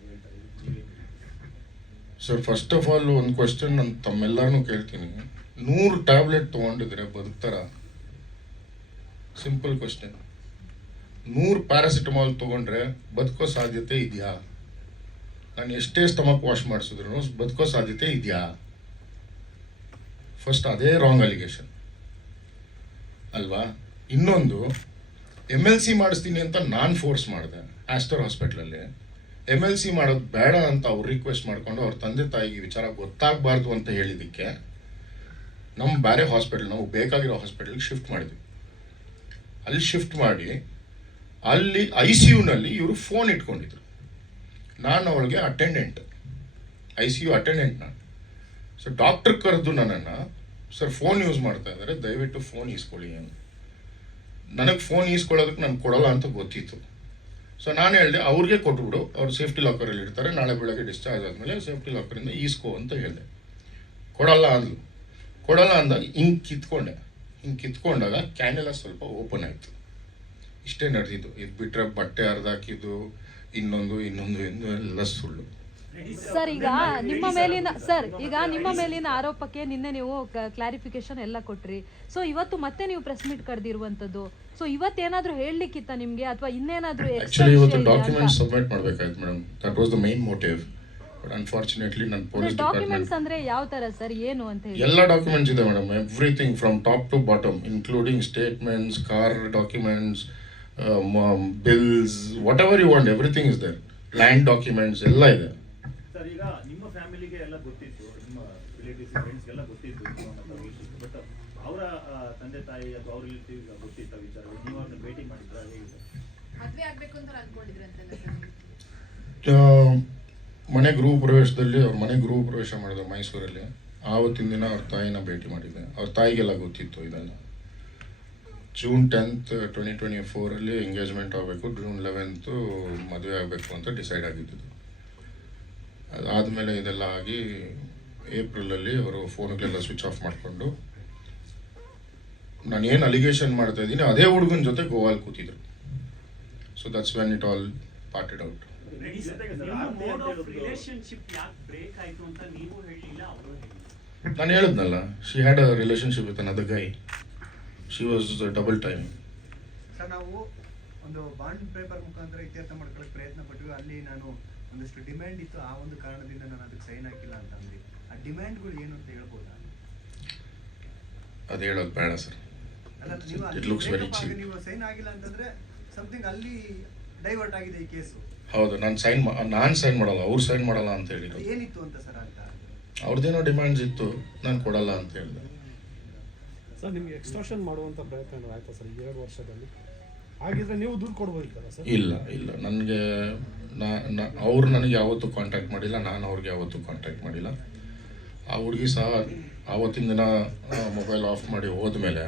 ಹೇಳ್ತಾರೆ. ಸರ್, ಫಸ್ಟ್ ಆಫ್ ಆಲ್ ಒಂದು ಕ್ವಶನ್ ನಾನು ತಮ್ಮೆಲ್ಲರನ್ನೂ ಕೇಳ್ತೀನಿ. 100 ಟ್ಯಾಬ್ಲೆಟ್ ತೊಗೊಂಡಿದ್ರೆ ಬದುಕ್ತಾರ? Simple question. 100 ಪ್ಯಾರಾಸಿಟಮಾಲ್ ತೊಗೊಂಡ್ರೆ ಬದುಕೋ ಸಾಧ್ಯತೆ ಇದೆಯಾ? ನಾನು ಎಷ್ಟೇ ಸ್ಟಮಕ್ ವಾಶ್ ಮಾಡಿಸಿದ್ರು ಬದುಕೋ ಸಾಧ್ಯತೆ ಇದೆಯಾ? ಫಸ್ಟ್ ಅದೇ ರಾಂಗ್ ಅಲಿಗೇಷನ್ ಅಲ್ವಾ? ಇನ್ನೊಂದು, MLC ಮಾಡಿಸ್ತೀನಿ ಅಂತ ನಾನು ಫೋರ್ಸ್ ಮಾಡಿದೆ ಆಸ್ಟರ್ ಹಾಸ್ಪಿಟ್ಲಲ್ಲಿ. MLC ಮಾಡೋದು ಬೇಡ ಅಂತ ಅವ್ರು ರಿಕ್ವೆಸ್ಟ್ ಮಾಡಿಕೊಂಡು ಅವ್ರ ತಂದೆ ತಾಯಿಗೆ ವಿಚಾರ ಗೊತ್ತಾಗಬಾರ್ದು ಅಂತ ಹೇಳಿದ್ದಕ್ಕೆ ನಮ್ಮ ಬೇರೆ ಹಾಸ್ಪಿಟಲ್, ನಾವು ಬೇಕಾಗಿರೋ ಹಾಸ್ಪಿಟಲ್ಗೆ ಶಿಫ್ಟ್ ಮಾಡಿದ್ವಿ. ಅಲ್ಲಿ ಶಿಫ್ಟ್ ಮಾಡಿ ಅಲ್ಲಿ ICUನಲ್ಲಿ ಇವರು ಫೋನ್ ಇಟ್ಕೊಂಡಿದ್ರು. ನಾನು ಅವಳಿಗೆ ಅಟೆಂಡೆಂಟ್, ICU ಅಟೆಂಡೆಂಟ್ ನಾನು. ಸೊ ಡಾಕ್ಟರ್ ಕರೆದು ನನ್ನನ್ನು, ಸರ್ ಫೋನ್ ಯೂಸ್ ಮಾಡ್ತಾ ಇದ್ದಾರೆ, ದಯವಿಟ್ಟು ಫೋನ್ ಈಸ್ಕೊಳ್ಳಿ ಅಂತ. ನನಗೆ ಫೋನ್ ಈಸ್ಕೊಳ್ಳೋದಕ್ಕೆ ನಾನು ಕೊಡಲ್ಲ ಅಂತ ಗೊತ್ತಿತ್ತು. ಸೊ ನಾನು ಹೇಳಿದೆ ಅವ್ರಿಗೆ ಕೊಟ್ಬಿಡು, ಅವ್ರು ಸೇಫ್ಟಿ ಲಾಕರಲ್ಲಿ ಇರ್ತಾರೆ, ನಾಳೆ ಬೆಳಗ್ಗೆ ಡಿಸ್ಚಾರ್ಜ್ ಆದಮೇಲೆ ಸೇಫ್ಟಿ ಲಾಕರಿಂದ ಈಸ್ಕೋ ಅಂತ ಹೇಳಿದೆ. ಕೊಡಲ್ಲ ಅಂದ್ಲು. ಕೊಡಲ್ಲ ಅಂದಾಗ ಹಿಂಗೆ ಕಿತ್ಕೊಂಡಾಗ ಕ್ಯಾನೆಲ್ಲ ಸ್ವಲ್ಪ ಓಪನ್ ಆಯಿತು. ಇಷ್ಟೇ ನಡೆದಿದ್ದು. ಇದು ಬಿಟ್ಟರೆ ಬಟ್ಟೆ ಹರಿದಾಕಿದ್ದು ಇನ್ನೊಂದು ಎಲ್ಲ ಸುಳ್ಳು. ಸರ್ ಈಗ ನಿಮ್ಮ ಮೇಲಿನ ಆರೋಪಕ್ಕೆ ನಿನ್ನೆ ನೀವು ಕ್ಲಾರಿಫಿಕೇಶನ್ ಎಲ್ಲ ಕೊಟ್ರಿ. ಸೊ ಇವತ್ತು ಮತ್ತೆ ನೀವು ಪ್ರೆಸ್ ಮೀಟ್ ಕರೆದಿರುವಂತದ್ದು. ಸೊ ಇವತ್ತೇನಾದ್ರೂ ಹೇಳಲಿಕ್ಕಿತ್ತ ನಿಮ್ಗೆ ಅಥವಾ ಇನ್ನೇನಾದ್ರೂ ಆಕ್ಚುಲಿ ಇವತ್ತು ಡಾಕ್ಯುಮೆಂಟ್ಸ್ ಸಬ್ಮಿಟ್ ಮಾಡಬೇಕಾಯ್ತು madam. That was the main motive. But unfortunately ನನ್ನ ಪೊಲೀಸ್ ಡಾಕ್ಯುಮೆಂಟ್ಸ್ ಅಂದ್ರೆ ಯಾವ ತರ ಸರ್, ಏನು ಅಂತ ಹೇಳಿ? ಎಲ್ಲ ಡಾಕ್ಯುಮೆಂಟ್ಸ್ ಇದೆ madam, everything from top to bottom, including statements, car documents, bills, whatever you want, everything is there. Land documents ಎಲ್ಲ ಇದೆ. ಸರ್ ಈಗ ನಿಮ್ಮ ಫ್ಯಾಮಿಲಿಗೆ ಎಲ್ಲ ಗೊತ್ತಿತ್ತು, ನಿಮ್ಮ ರಿಲೇಟಿವ್ಸ್ ಫ್ರೆಂಡ್ಸ್ಗೆಲ್ಲ ಗೊತ್ತಿತ್ತು ಬಟ್ ಅವರ ತಂದೆ ತಾಯಿ ಅಥವಾ ಅವ್ರ ರಿಲೇಟಿವ್ ಗೊತ್ತಿತ್ತ ವಿಚಾರ? ನೀವು ಅವ್ರನ್ನ ಭೇಟಿ ಮಾಡಿದ್ರ? ಹೇಗೆ ಮದ್ವೆ ಆಗ್ಬೇಕು ಅಂತ ಅನ್ಕೊಂಡಿದ್ರಂತಲ್ಲ ಸರ್? ಮನೆ ಗೃಹ ಪ್ರವೇಶದಲ್ಲಿ ಅವ್ರ ಮನೆ ಗೃಹ ಪ್ರವೇಶ ಮಾಡಿದ್ರು ಮೈಸೂರಲ್ಲಿ. ಆವತ್ತಿನ ದಿನ ಅವ್ರ ತಾಯಿನ ಭೇಟಿ ಮಾಡಿದ್ದೆ. ಅವ್ರ ತಾಯಿಗೆಲ್ಲ ಗೊತ್ತಿತ್ತು ಇದೆಲ್ಲ. ಜೂನ್ 10th 2024 ಎಂಗೇಜ್ಮೆಂಟ್ ಆಗಬೇಕು, ಜೂನ್ 11th ಮದುವೆ ಆಗಬೇಕು ಅಂತ ಡಿಸೈಡ್ ಆಗಿದ್ದು. ಅದಾದಮೇಲೆ ಇದೆಲ್ಲ ಆಗಿ ಏಪ್ರಿಲಲ್ಲಿ ಅವರು ಫೋನ್ಗಳೆಲ್ಲ ಸ್ವಿಚ್ ಆಫ್ ಮಾಡಿಕೊಂಡು ನಾನು ಏನು ಅಲಿಗೇಷನ್ ಮಾಡ್ತಾ ಇದ್ದೀನಿ ಅದೇ ಹುಡುಗನ ಜೊತೆ ಗೋವಾಲ್ ಕೂತಿದ್ರು. So that's when it all parted out. ನಾನು ಹೇಳಿದ್ನಲ್ಲ, she had a relationship with another guy. She was double time. Sir ನಾವು ಒಂದು ಬಾಂಡ್ ಪೇಪರ್ ಮುಖಾಂತರ ಇತ್ಯರ್ಥ ಮಾಡ್ಕೊಳ್ಳೋಕೆ ಪ್ರಯತ್ನ ಪಟ್ವಿ. ಅಲ್ಲಿ ನಾನು ಒಂದಷ್ಟು ಡಿಮ್ಯಾಂಡ್ ಇತ್ತು, ಆ ಒಂದು ಕಾರಣದಿಂದ ನಾನು ಅದಕ್ಕೆ ಸೈನ್ ಹಾಕಿಲ್ಲ ಅಂತ ಅಂದ್ರಿ. ಆ ಡಿಮ್ಯಾಂಡ್ಗಳು ಏನು ಅಂತ ಹೇಳ್ಬೋದಾ? ಅದು ಹೇಳೋದು ಬೇಡ ಸರ್. ಅಲ್ಲ, ನೀವು ಇಟ್ ಲುಕ್ಸ್ ವೆರಿ ಚೀಪ್. ನೀವು ಸೈನ್ ಆಗಿಲ್ಲ ಅಂತಂದ್ರೆ ಸಮಥಿಂಗ್ ಅಲ್ಲಿ ಡೈವರ್ಟ್ ಆಗಿದೆ ಈ ಕೇಸು. ಹೌದು, ನಾನು ಸೈನ್ ಮಾಡಲ್ಲ, ಅವ್ರು ಸೈನ್ ಮಾಡಲ್ಲ ಅಂತ ಹೇಳಿದ್ರು. ಏನಿತ್ತು ಅಂತ ಸರ್ ಅಂತ? ಅವ್ರದ್ದೇನೋ ಡಿಮ್ಯಾಂಡ್ಸ್ ಇತ್ತು, ನಾನು ಕೊಡಲ್ಲ ಅಂತ ಹೇಳಿದೆ. ಸರ್ ನಿಮ್ಗೆ ಎಕ್ಸ್ಟ್ರಾಕ್ಷನ್ ಮಾಡುವಂಥ ಪ್ರಯತ್ನ ಏನಾದ್ರು ಆಯ್ತಾ ಸರ್ 2 ವರ್ಷದಲ್ಲಿ? ಹಾಗಿದ್ರೆ ನೀವು ದುಡ್ಡು ಕೊಡ್ಬೋದಿತ್ತಲ್ಲ ಸರ್? ಇಲ್ಲ, ನನಗೆ ಅವ್ರು ನನಗೆ ಯಾವತ್ತೂ ಕಾಂಟ್ಯಾಕ್ಟ್ ಮಾಡಿಲ್ಲ, ನಾನು ಅವ್ರಿಗೆ ಯಾವತ್ತೂ ಕಾಂಟ್ಯಾಕ್ಟ್ ಮಾಡಿಲ್ಲ. ಆ ಹುಡುಗಿ ಸಹ ಆವತ್ತಿನ ದಿನ ಮೊಬೈಲ್ ಆಫ್ ಮಾಡಿ ಹೋದ್ಮೇಲೆ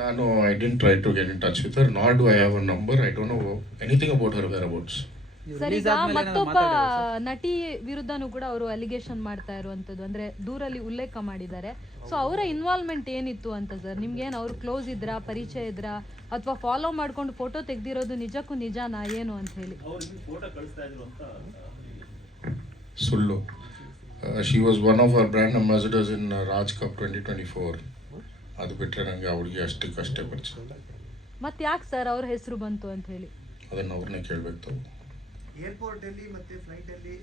ನಾನು I didn't try to get in touch with her, not do I have a number, I don't know anything about her whereabouts. Sir ಈಗ ಮತ್ತೊಬ್ಬ ನಟಿ ವಿರುದ್ಧನೂ ಕೂಡ ಅವರು ಅಲಿಗೇಷನ್ ಮಾಡ್ತಾ ಇರುವಂತದ್ದು, ಅಂದ್ರೆ ದೂರಲ್ಲಿ ಉಲ್ಲೇಖ ಮಾಡಿದ್ದಾರೆ. ಸೊ ಅವರ ಇನ್ವಾಲ್ವ್ಮೆಂಟ್ ಏನಿತ್ತು ಅಂತ ಸರ್? ನಿಮ್ಗೇನು ಅವ್ರು ಕ್ಲೋಸ್ ಇದ್ರಾ, ಪರಿಚಯ ಇದ್ರಾ, ಅಥವಾ ಫಾಲೋ ಮಾಡ್ಕೊಂಡು ಫೋಟೋ ತೆಗ್ದಿರೋದು ನಿಜಕ್ಕೂ ನಿಜಾನಾ ಏನು ಅಂತ ಹೇಳಿ? ಫೋಟೋ ಕಳಿಸ್ತಾ ಇದ್ರು ಅಂತ ಸುಳ್ಳು. She was one of our brand ambassadors in Raj cup 2024. ಅದು ಬಿಟ್ಟರೆ ನನಗೆ ಅವ್ರಿಗೆ ಅಷ್ಟೇ ಪರಿಚಯ. ಮತ್ತೆ ಯಾಕೆ ಸರ್ ಅವ್ರ ಹೆಸರು ಬಂತು ಅಂತ ಹೇಳಿ? ಅದನ್ನು ಅವ್ರನ್ನೇ ಕೇಳಬೇಕು. ಏರ್ಪೋರ್ಟ್ ಅಲ್ಲಿ ಮತ್ತೆ ಫ್ಲೈಟ್ ಅಲ್ಲಿ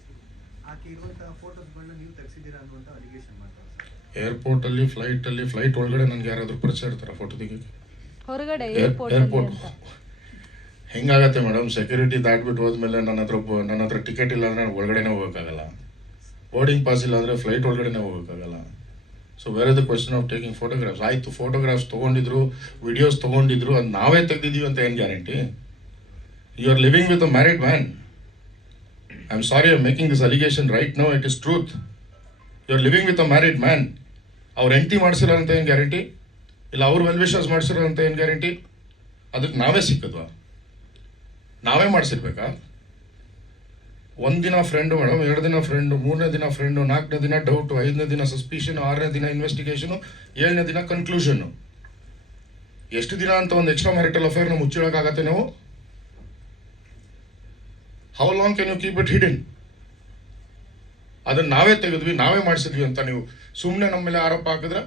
ಆಕೆ ಇರುವಂತಹ ಫೋಟೋಸ್ಗಳನ್ನ ನೀವು ತೆಗೆಸಿದ್ದೀರಾ ಅನ್ನುವಂತ ಅಲಿಗೇಷನ್ ಮಾಡ್ತಾರೆ ಸರ್. ಏರ್ಪೋರ್ಟ್ ಅಲ್ಲಿ ಫ್ಲೈಟ್ ಒಳಗಡೆ ನನಗೆ ಯಾರಾದರೂ ಪರಿಚಯ ಇರ್ತಾರ ಫೋಟೋ ತೆಗಿಯೋಕೆ? ಹೊರಗಡೆ ಏರ್ಪೋರ್ಟ್ ಹೆಂಗಾಗತ್ತೆ ಮೇಡಮ್? ಸೆಕ್ಯೂರಿಟಿ ದಾಟ್ಬಿಟ್ಟು ಹೋದ್ಮೇಲೆ ನನ್ನ ಹತ್ರ ಟಿಕೆಟ್ ಇಲ್ಲ ಅಂದರೆ ಒಳಗಡೆನೇ ಹೋಗೋಕ್ಕಾಗಲ್ಲ, ಬೋರ್ಡಿಂಗ್ ಪಾಸ್ ಇಲ್ಲ ಅಂದರೆ ಫ್ಲೈಟ್ ಒಳಗಡೆನೇ ಹೋಗೋಕ್ಕಾಗಲ್ಲ. So where the question of taking photographs? ಆಯಿತು, ಫೋಟೋಗ್ರಾಫ್ಸ್ ತೊಗೊಂಡಿದ್ರು, ವಿಡಿಯೋಸ್ ತೊಗೊಂಡಿದ್ರು, ಅದು ನಾವೇ ತೆಗ್ದಿದ್ದೀವಿ ಅಂತ ಏನು guarantee? You are living with a married man. I am sorry, I am making this allegation right now, it is truth. You are living with a married man. ಅವ್ರು ಹೆಂಡತಿ ಮಾಡಿಸಿರೋ ಅಂತ ಏನು ಗ್ಯಾರಂಟಿ? ಇಲ್ಲ ಅವ್ರು ವೆಲ್ ವಿಶರ್ಸ್ ಮಾಡಿಸಿರೋ ಅಂತ ಏನು ಗ್ಯಾರಂಟಿ? ಅದಕ್ಕೆ ನಾವೇ ಸಿಕ್ಕದ್ವಾ? ನಾವೇ ಮಾಡಿಸಿರ್ಬೇಕಾ? 1 ದಿನ ಫ್ರೆಂಡು ಮೇಡಮ್, 2 ದಿನ ಫ್ರೆಂಡು, 3ನೇ ದಿನ ಫ್ರೆಂಡು, 4ನೇ ದಿನ ಡೌಟು, 5ನೇ ದಿನ ಸಸ್ಪಿಷನು, 6ನೇ ದಿನ ಇನ್ವೆಸ್ಟಿಗೇಷನು, 7ನೇ ದಿನ ಕನ್ಕ್ಲೂಷನ್ನು. ಎಷ್ಟು ದಿನ ಅಂತ ಒಂದು ಎಕ್ಸ್ಟ್ರಾ ಮ್ಯಾರಿಟಲ್ ಅಫೇರ್ನ ಮುಚ್ಚಿಡೋಕ್ಕಾಗತ್ತೆ ನಾವು? How long can you keep it hidden? ಅದನ್ನು ನಾವೇ ತೆಗೆದ್ವಿ, ನಾವೇ ಮಾಡಿಸಿದ್ವಿ ಅಂತ ನೀವು ಸುಮ್ಮನೆ ನಮ್ಮ ಮೇಲೆ ಆರೋಪ ಹಾಕಿದ್ರೆ?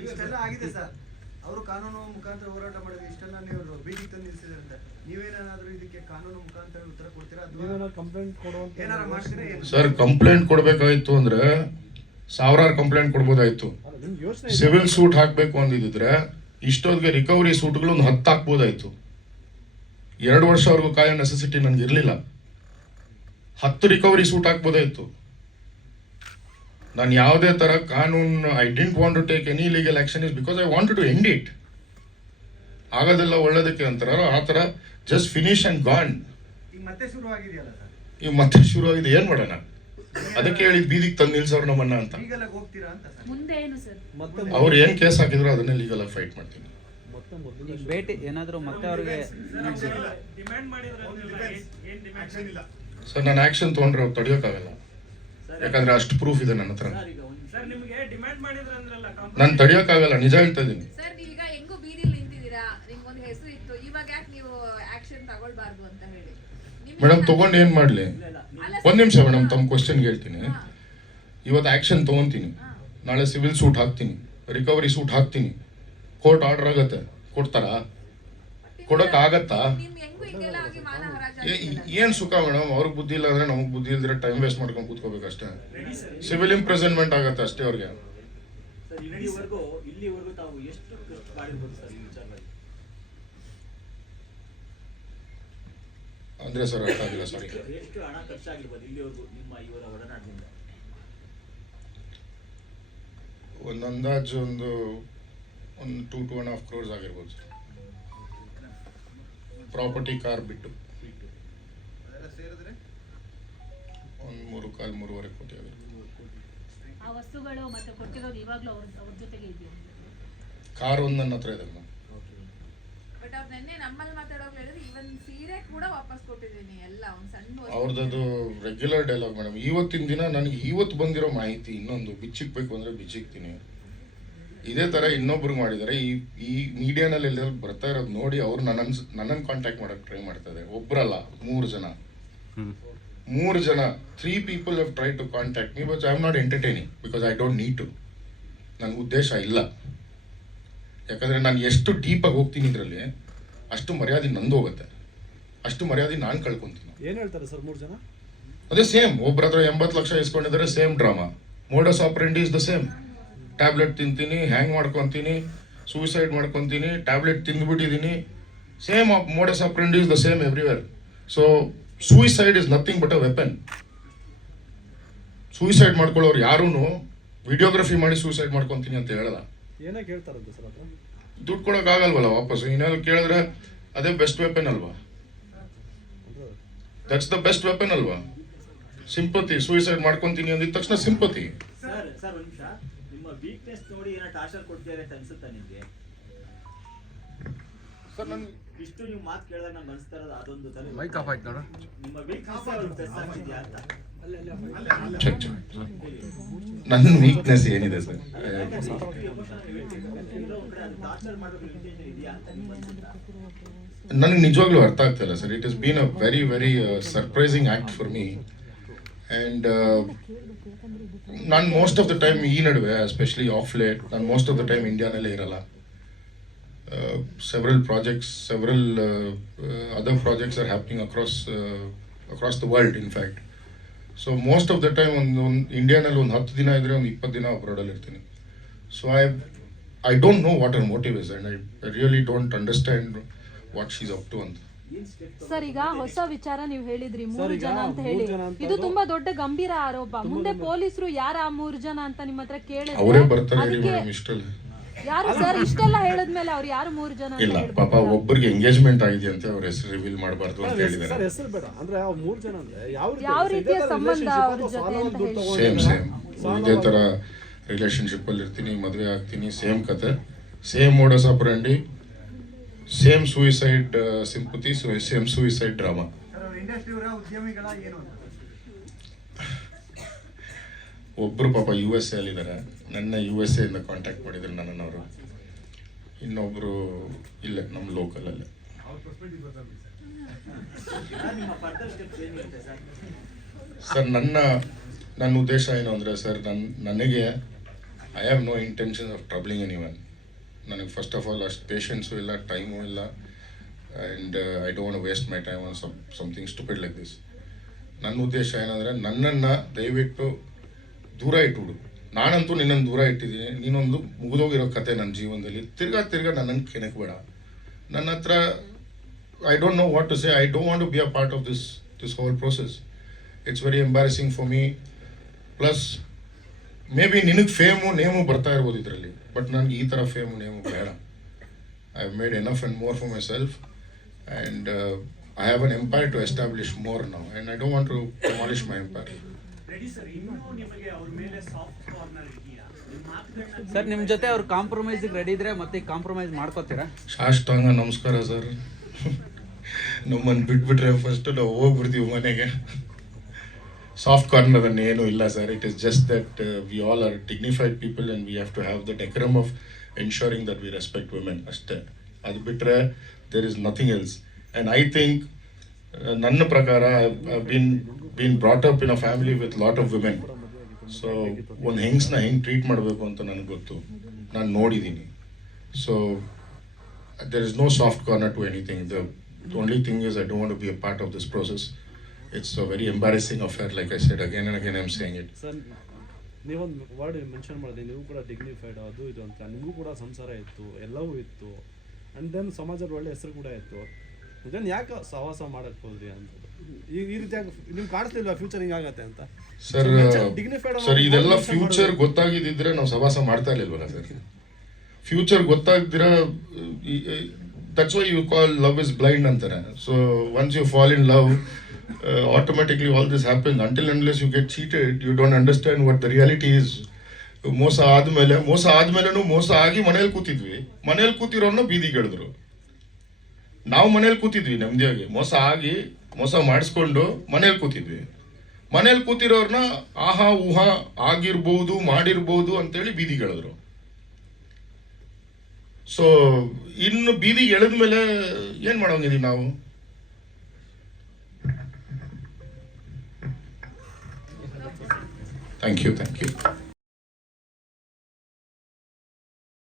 ಇಷ್ಟೆಲ್ಲ ಆಗಿದೆ ಸರ್, ಅವರು ಕಾನೂನು ಮುಖಾಂತರ ಹೋರಾಟ ಮಾಡಿದ್ರೆ ಇಷ್ಟೆಲ್ಲ ನೀವು ಬೀದಿಗೆ ತಂದು ನಿಲ್ಲಿಸಿದ್ರೆ ಅಂತ ನೀವೇನಾದ್ರೂ ಇದಕ್ಕೆ ಕಾನೂನು ಮುಖಾಂತರ ಉತ್ತರ ಕೊಡ್ತೀರಾ ಅಥವಾ ಕಂಪ್ಲೇಂಟ್ ಕೊಡುವಂತ ಏನಾರ ಮಾಡ್ತೀರಾ? ಸರ್, ಕಂಪ್ಲೇಂಟ್ ಕೊಡಬೇಕಾಯ್ತು ಅಂದ್ರೆ 1000 ಕಂಪ್ಲೇಂಟ್ ಕೊಡ್ಬೋದಾಯ್ತು. ಸಿವಿಲ್ ಸೂಟ್ ಹಾಕಬೇಕು ಅಂದಿದ್ರೆ ಇಷ್ಟೊತ್ತಿಗೆ ರಿಕವರಿ ಸೂಟ್ಗಳು ಒಂದು 10 ಹಾಕ್ಬೋದಾಯ್ತು. 2 ವರ್ಷವರೆಗೂ ಕಾಯೋ ನೆಸೆಸಿಟಿ ನನಗೆ ಇರಲಿಲ್ಲ. 10 ರಿಕವರಿ ಸೂಟ್ ಹಾಕ್ಬೋದಾಯ್ತು. ನಾನು ಯಾವುದೇ ಥರ ಕಾನೂನು I didn't want to take any legal action is because I want to end it. ಆಗೋದೆಲ್ಲ ಒಳ್ಳೇದಕ್ಕೆ ಅಂತಾರೋ ಆ ಥರ ಜಸ್ಟ್ ಫಿನಿಶ್ ಆ್ಯಂಡ್ ಗಾನ್. ಈಗ ಮತ್ತೆ ಶುರು ಆಗಿದೆಯಲ್ಲ ಸರ್? ಈಗ ಮತ್ತೆ ಶುರು ಆಗಿದೆ, ಏನು ಮಾಡೋಣ? ಅದಕ್ಕೆ ಹೇಳಿದ್ ಬೀದಿಗೆ ತಂದು ನಿಲ್ಸವ್ರು ನಮ್ಮನ್ನ ಅಂತ. ಈಗೆಲ್ಲ ಹೋಗ್ತೀರಾ ಅಂತ ಸರ್? ಮುಂದೆ ಏನು ಸರ್? ಅವ್ರು ಏನು ಕೇಸ್ ಹಾಕಿದ್ರು ಅದನ್ನೇ ಲೀಗಲ್ ಆಗಿ ಫೈಟ್ ಮಾಡ್ತೀನಿ. ಭೇಟಿ ಏನಾದರೂ ಮತ್ತೆ ಅವ್ರಿಗೆ ಸರ್, ನಾನು ಆಕ್ಷನ್ ತೊಗೊಂಡ್ರೆ ಅವ್ರು ತಡೆಯೋಕ್ಕಾಗಲ್ಲ, ಯಾಕಂದ್ರೆ ಅಷ್ಟು ಪ್ರೂಫ್ ಇದೆ ನನ್ನ ಹತ್ರ. ನಾನು ತಡೆಯೋಕ್ಕಾಗಲ್ಲ, ನಿಜ ಹೇಳ್ತಾ ಇದ್ದೀನಿ. ಸರ್, ನೀವೀಗ ಹೆಂಗೋ ಬೀದಿಲಿ ನಿಂತಿದ್ದೀರಾ, ನಿಮ್ಗೊಂದು ಹೆಸರು ಇತ್ತು, ಇವಾಗ ಯಾಕೆ ನೀವು ಆಕ್ಷನ್ ತಗೊಳ್ಬಾರ್ದು ಅಂತ ಹೇಳಿ? ಮೇಡಮ್ ತೊಗೊಂಡು ಏನು ಮಾಡಲಿ? ಒಂದು ನಿಮಿಷ ಮೇಡಮ್, ತಮ್ಮ ಕ್ವಶನ್ಗೆ ಹೇಳ್ತೀನಿ. ಇವತ್ತು ಆ್ಯಕ್ಷನ್ ತೊಗೊತೀನಿ, ನಾಳೆ ಸಿವಿಲ್ ಸೂಟ್ ಹಾಕ್ತೀನಿ, ರಿಕವರಿ ಸೂಟ್ ಹಾಕ್ತೀನಿ, ಕೋರ್ಟ್ ಆರ್ಡರ್ ಆಗತ್ತೆ, ಕೊಡ್ತಾರಾ? ಕೊಡೋಕ್ಕಾಗತ್ತಾ? ಏನು ಸುಖ ಮೇಡಮ್? ಅವ್ರಿಗೆ ಬುದ್ಧಿ ಇಲ್ಲ ಅಂದರೆ ನಮಗೆ ಬುದ್ಧಿ ಇಲ್ದಿರ ಟೈಮ್ ವೇಸ್ಟ್ ಮಾಡ್ಕೊಂಡು ಕೂತ್ಕೋಬೇಕಷ್ಟೇ. ಸಿವಿಲ್ ಇಂಪ್ರೆಸನ್ಮೆಂಟ್ ಆಗತ್ತೆ ಅಷ್ಟೇ ಅವ್ರಿಗೆ. ಸರ್ ಇಲ್ಲಿವರೆಗೂ ತಾವು ಎಷ್ಟು ಖರ್ಚು ಮಾಡಿರ್ಬೋದು ಸರ್ ಈ ವಿಚಾರವಾಗಿ? ಅಂದರೆ ಸರ್ ಅರ್ಥ ಆಗಿಲ್ಲ, ಸಾರಿ. ಎಷ್ಟು ಹಣ ಖರ್ಚಾಗಿರ್ಬೋದು ಇಲ್ಲಿವರೆಗೂ ನಿಮ್ಮ ಇವರ ಒಡನಾಟದಿಂದ? ಒಂದು ಅಂದಾಜು ಒಂದು 2.5 crores ಆಗಿರ್ಬೋದು ಸರ್, ಪ್ರಾಪರ್ಟಿ ಕಾರ್ ಬಿಟ್ಟು. ಒಂದು 3.5-3.5 ಕೋಟಿ ಆಗಿರ್ಬೋದು. ಆ ವಸ್ತುಗಳು ಮತ್ತೆ ಕೊಟ್ಟಿರೋದು ಇವಾಗಲೂ ಅವ್ರ ಜೊತೆಗೆ ಇದೆಯಾ? ಕಾರ್ ಒಂದು ನನ್ನ ಹತ್ರ ಇದೆ ಮೇಡಮ್. ಬಟ್ ಅವ್ರು ನೆನ್ನೆ ನಮ್ಮಲ್ಲಿ ಮಾತಾಡೋರು ಹೇಳಿದ್ರೆ ಇವನ್ ಸೀರೆ ಕೂಡ ವಾಪಸ್ ಕೊಟ್ಟಿದ್ದೀನಿ ಎಲ್ಲ ಒಂದು ಸಣ್ಣ ಅವ್ರದ್ದು ರೆಗ್ಯುಲರ್ ಡೈಲಾಗ್ ಮೇಡಮ್. ಇವತ್ತಿನ ದಿನ ನನಗೆ ಇವತ್ತು ಬಂದಿರೋ ಮಾಹಿತಿ ಇನ್ನೊಂದು ಬಿಚ್ಚಿಕ್ಬೇಕು ಅಂದರೆ ಬಿಚ್ಚಿಕ್ತೀನಿ. ಇದೇ ಥರ ಇನ್ನೊಬ್ರಿಗೆ ಮಾಡಿದ್ದಾರೆ. ಈ ಮೀಡಿಯಾನಲ್ಲಿ ಎಲ್ಲ ಬರ್ತಾ ಇರೋದು ನೋಡಿ ಅವ್ರು ನನ್ನನ್ನು ಕಾಂಟ್ಯಾಕ್ಟ್ ಮಾಡೋಕ್ಕೆ ಟ್ರೈ ಮಾಡ್ತಾ ಇದ್ದಾರೆ. ಒಬ್ಬರಲ್ಲ, 3 ಜನ. 3 people have tried to contact me, but I am not entertaining because I don't need to. ನನ್ನ ಉದ್ದೇಶ ಇಲ್ಲ. ಯಾಕಂದರೆ ನಾನು ಎಷ್ಟು ಡೀಪಾಗಿ ಹೋಗ್ತೀನಿ ಇದರಲ್ಲಿ ಅಷ್ಟು ಮರ್ಯಾದೆ ನಂದು ಹೋಗುತ್ತೆ, ಅಷ್ಟು ಮರ್ಯಾದೆ ನಾನು ಕಳ್ಕೊತೀನಿ. ಏನು ಹೇಳ್ತಾರೆ ಸರ್ 3 ಜನ? ಅದೇ ಸೇಮ್. ಒಬ್ಬರ ಹತ್ರ 80 ಲಕ್ಷ ಇಸ್ಕೊಂಡಿದ್ದಾರೆ, same drama. Modus operandi is the same. Tablet ತಿಂತೀನಿ, ಹ್ಯಾಂಗ್ ಮಾಡ್ಕೊತೀನಿ, ಸೂಸೈಡ್ ಮಾಡ್ಕೊತೀನಿ, ಟ್ಯಾಬ್ಲೆಟ್ ತಿಂದ್ಬಿಟ್ಟಿದ್ದೀನಿ. Same modus operandi is the same everywhere. So suicide is nothing but a weapon. Suicide ಮಾಡ್ಕೊಳ್ಳೋರು ಯಾರೂ ವಿಡಿಯೋಗ್ರಫಿ ಮಾಡಿ ಸೂಸೈಡ್ ಮಾಡ್ಕೊತೀನಿ ಅಂತ ಹೇಳಲ್ಲ. ಏನಕ್ಕೆ ಹೇಳ್ತಾರಂತೆ ಸರ್ ಹತ್ರ? ದುಡ್ಡು ಕೊಡೋಕ್ಕಾಗಲ್ವಲ್ಲ ವಾಪಸ್. ಏನಾದ್ರು ಕೇಳಿದ್ರೆ ಅದೇ ಬೆಸ್ಟ್ ವೆಪನ್ ಅಲ್ವಾ? ದಟ್ಸ್ ದ ಬೆಸ್ಟ್ ವೆಪನ್ ಅಲ್ವಾ? ಸಿಂಪತಿ. ಸೂಯಿಸೈಡ್ ಮಾಡ್ಕೊತೀನಿ ಅಂದಿದ ತಕ್ಷಣ ಸಿಂಪತಿ. ಸರ್ ಒಂದು ನಿಮಿಷ, ನಿಮ್ಮ ವೀಕ್ನೆಸ್ ನೋಡಿ ಏನೋ ಟಾರ್ಚರ್ ಕೊಡ್ತಿದ್ದಾರೆ ಅಂತ ಅನ್ಸುತ್ತಾ ನಿಮಗೆ? ಸರ್ ನನ್ನ ಇಷ್ಟು ನೀವು ಮಾತು ಕೇಳಿದಾಗ ನಮ್ಗೆ ಅನಿಸ್ತಾ ಇರೋದು ಅದೊಂದು ತಲೆ. ಮೈಕ್ ಆಫ್ ಆಯ್ತು ನೋಡು. ನಿಮ್ಮ ವೀಕ್ನೆಸ್ ಅವ್ರಿಗೆ ಪ್ರೆಸ್ ಆಗ್ತಿದ್ಯಾ ಅಂತ? ಚೆಕ್ ನನ್ನ ವೀಕ್ನೆಸ್ ಏನಿದೆ ಸರ್? ನನಗೆ ನಿಜವಾಗ್ಲೂ ಅರ್ಥ ಆಗ್ತಾ ಇಲ್ಲ sir. It is been a very very surprising act for me. And ನಾನು ಮೋಸ್ಟ್ ಆಫ್ ದ ಟೈಮ್ ಈ ನಡುವೆ, ಎಸ್ಪೆಷಲಿ ಆಫ್ ಲೇಟ್, ನಾನು ಮೋಸ್ಟ್ ಆಫ್ ದ ಟೈಮ್ ಇಂಡಿಯಾನಲ್ಲೇ ಇರಲ್ಲ. Several projects, several other projects are happening across the world, in fact. So most of the time ಒಂದು ಇಂಡಿಯಾನಲ್ಲಿ ಒಂದು 10 ದಿನ ಇದ್ದರೆ ಒಂದು 20 ದಿನ ಅಬ್ರಾಡಲ್ಲಿ ಇರ್ತೀನಿ. So I don't know what her motive is, and I really don't understand what she's up to ಅಂತ. ಸರ್ ಈಗ ಹೊಸ ವಿಚಾರ ನೀವು ಹೇಳಿದ್ರಿ 3 ಈಗ ಜನ ಅಂತ 3 ಹೇಳಿ, ಜನ ಅಂತ ಇದು ಅದು- ತುಂಬಾ ದೊಡ್ಡ ಗಂಭೀರ ಆರೋಪ. ಮುಂದೆ ಪೊಲೀಸರು ಯಾರ ಆ 3 ಜನ ಅಂತ ನಿಮ್ಮ ಹತ್ರ ಅವರೇ ಕೇಳಿದ್ರೆ ಬರ್ತಾರೆ ಹೇಳಿ ಅದಕ್ಕೆ ಮೇಡಮ್ ಇಷ್ಟಲ್ಲಿ. ಯಾರು ಸರ್ ಇಷ್ಟೆಲ್ಲ ಹೇಳಿದ್ಮೇಲೆ ಅವ್ರು ಯಾರು 3 ಜನ ಅಂತ ಇಲ್ಲ ಹೇಳ್ಬೋದು? ಪಾಪ ಒಬ್ಬರಿಗೆ ಎಂಗೇಜ್ಮೆಂಟ್ ಆಗಿದೆ ಅಂತ ಅವ್ರ ಹೆಸರು ರಿವೀಲ್ ಮಾಡಬಾರ್ದು ಅಂತ ಸರ್ ಹೇಳಿದ್ದಾರೆ. ಹೆಸರು ಬೇಡ ಅಂದ್ರೆ ಅವ್ರು 3 ಜನ ಅಂದ್ರೆ ಯಾವ ರೀತಿಯ ಸಂಬಂಧ ಅವ್ರ ಜೊತೆ ಅಂತ ಹೇಳಿ? ಸೇಮ್ ಇದೇ ಥರ ರಿಲೇಷನ್ಶಿಪ್ಪಲ್ಲಿ ಇರ್ತೀನಿ, ಮದುವೆ ಆಗ್ತೀನಿ, ಸೇಮ್ ಕತೆ, same modus operandi, same suicide sympathy, same suicide drama. Sir ಅವ್ರ ಇಂಡಸ್ಟ್ರಿ ಉದ್ಯಮಿಗಳ ಏನು ಅಂತ? ಒಬ್ಬರು ಪಾಪ USA ಅಲ್ಲಿದ್ದಾರೆ, ನನ್ನ USA ಇಂದ ಕಾಂಟ್ಯಾಕ್ಟ್ ಮಾಡಿದ್ರು ನನ್ನನ್ನು ಅವರು. ಇನ್ನೊಬ್ಬರು ಇಲ್ಲೇ ನಮ್ಮ ಲೋಕಲಲ್ಲೇ. ಅವ್ರ ಪರ್ಸ್ಪೆಕ್ಟಿವ್ ಗೊತ್ತಾಗಲಿ ಸರ್ ನಿಮ್ಮ ಫರ್ದರ್ ಸ್ಟೆಪ್ಸ್ ಏನಿರುತ್ತೆ ಸರ್? ಸರ್ ನನ್ನ ಉದ್ದೇಶ ಏನು ಅಂದರೆ ಸರ್, ನನಗೆ I have no intention of troubling anyone. ನನಗೆ ಫಸ್ಟ್ ಆಫ್ ಆಲ್ ಅಷ್ಟು ಪೇಷನ್ಸು ಇಲ್ಲ, ಟೈಮು ಇಲ್ಲ, and I don't want waste my time on something stupid like this. ನನ್ನ ಉದ್ದೇಶ ಏನಂದರೆ ನನ್ನನ್ನು ದಯವಿಟ್ಟು ದೂರ ಇಟ್ಬಿಡು. ನಾನಂತೂ ನಿನ್ನನ್ನು ದೂರ ಇಟ್ಟಿದ್ದೀನಿ, ನೀನೊಂದು ಮುಗಿದೋಗಿರೋ ಕತೆ ನನ್ನ ಜೀವನದಲ್ಲಿ. ತಿರ್ಗಾ ನನ್ನನ್ನು ಕೆಣಕಬೇಡ. ನನ್ನ ಹತ್ರ I don't know what to say. I don't want to be a part of this whole process. It's very embarrassing for me. Plus maybe ನಿನಗೆ ಫೇಮು ನೇಮು ಬರ್ತಾ ಇರ್ಬೋದು ಇದರಲ್ಲಿ, ಬಟ್ ನನಗೆ ಈ ಥರ ಫೇಮು ನೇಮು ಬೇಡ. I have made enough and more for myself, and I have an empire to establish more now, and I don't want to demolish my empire. Sir ನಿಮ್ಮ ಜೊತೆ ಅವ್ರು ಕಾಂಪ್ರಮೈಸಿಗೆ ರೆಡಿ ಇದ್ರೆ ಮತ್ತೆ ಕಾಂಪ್ರಮೈಸ್ ಮಾಡ್ಕೋತೀರಾ? ಸಾಷ್ಟಾಂಗ ನಮಸ್ಕಾರ ಸರ್. ನಮ್ಮನ್ನು ಬಿಟ್ಬಿಟ್ರೆ ಫಸ್ಟ್ ನಾವು ಹೋಗ್ಬಿಡ್ತೀವಿ ಮನೆಗೆ. ಸಾಫ್ಟ್ ಕಾರ್ನರ್ ಏನೂ ಇಲ್ಲ sir. It is just that we all are dignified people and we have to have the decorum of ensuring that we respect women ಅಷ್ಟೇ. ಅದು ಬಿಟ್ಟರೆ there is nothing else. And I think ನನ್ನ ಪ್ರಕಾರ been brought up in a family with lot of women. So ಒಂದು ಹೆಂಗ್ಸ್ನ ಹೆಂಗೆ ಟ್ರೀಟ್ ಮಾಡಬೇಕು ಅಂತ ನನಗೆ ಗೊತ್ತು, ನಾನು ನೋಡಿದ್ದೀನಿ. So there is no soft corner to anything. The only thing is I don't want to be a part of this process. It's a very embarrassing affair, like I said, again and again I'm saying it. Sir, ನೀವೊಂದು ವರ್ಡ್ ಮೆನ್ಷನ್ ಮಾಡಿದೆ, ನೀವು ಕೂಡ ಡಿಗ್ನಿಫೈಡ್ ಅದು ಇದು ಅಂತ. ನಿಮಗೂ ಕೂಡ ಸಂಸಾರ ಇತ್ತು, ಎಲ್ಲವೂ ಇತ್ತು, ಆ್ಯಂಡ್ ದೆನ್ ಸಮಾಜದ ಒಳ್ಳೆ ಹೆಸರು ಕೂಡ ಇತ್ತು. ದೆನ್ ಯಾಕೆ ಸಹವಾಸ ಮಾಡಕ್ಕೆ ಹೋದ್ರಿ ಅಂತ? ಈ ರೀತಿಯಾಗಿ ನಿಮ್ಗೆ ಕಾಣಿಸ್ತಿಲ್ವಾ ಫ್ಯೂಚರ್ ಹಿಂಗಾಗತ್ತೆ ಅಂತ? ಸರ್ ಇದೆಲ್ಲ ಫ್ಯೂಚರ್ ಗೊತ್ತಾಗಿದ್ದಿದ್ರೆ ನಾವು ಸಹವಾಸ ಮಾಡ್ತಾ ಇರ್ಲಿಲ್ವಲ್ಲ ಸರ್. ಫ್ಯೂಚರ್ ಗೊತ್ತಾಗ್ದಿರ, that's why you call love is blind ಅಂತಾರೆ. So once you fall in love, automatically all this happens. Until unless you get cheated, you don't understand what the reality is. ಮೋಸ ಆದ್ಮೇಲೆ ಮೋಸ ಆಗಿ ಮನೇಲಿ ಕೂತಿದ್ವಿ, ಮನೇಲಿ ಕೂತಿರೋನ್ನ ಬೀದಿಗೆ ಎಳೆದ್ರು. ನಾವು ಮನೇಲಿ ಕೂತಿದ್ವಿ ನೆಮ್ಮದಿಯಾಗಿ, ಮೋಸ ಆಗಿ ಮೋಸ ಮಾಡಿಸ್ಕೊಂಡು ಮನೇಲಿ ಕೂತಿದ್ವಿ. ಮನೇಲಿ ಕೂತಿರೋರ್ನ ಆಹಾ ಊಹಾ ಆಗಿರ್ಬೋದು ಮಾಡಿರ್ಬೋದು ಅಂತೇಳಿ ಬೀದಿಗೆ ಎಳೆದ್ರು. ಸೊ ಇನ್ನು ಬೀದಿಗೆ ಎಳೆದ್ಮೇಲೆ ಏನ್ ಮಾಡೋಂಗಿದೀವಿ ನಾವು? Thank you.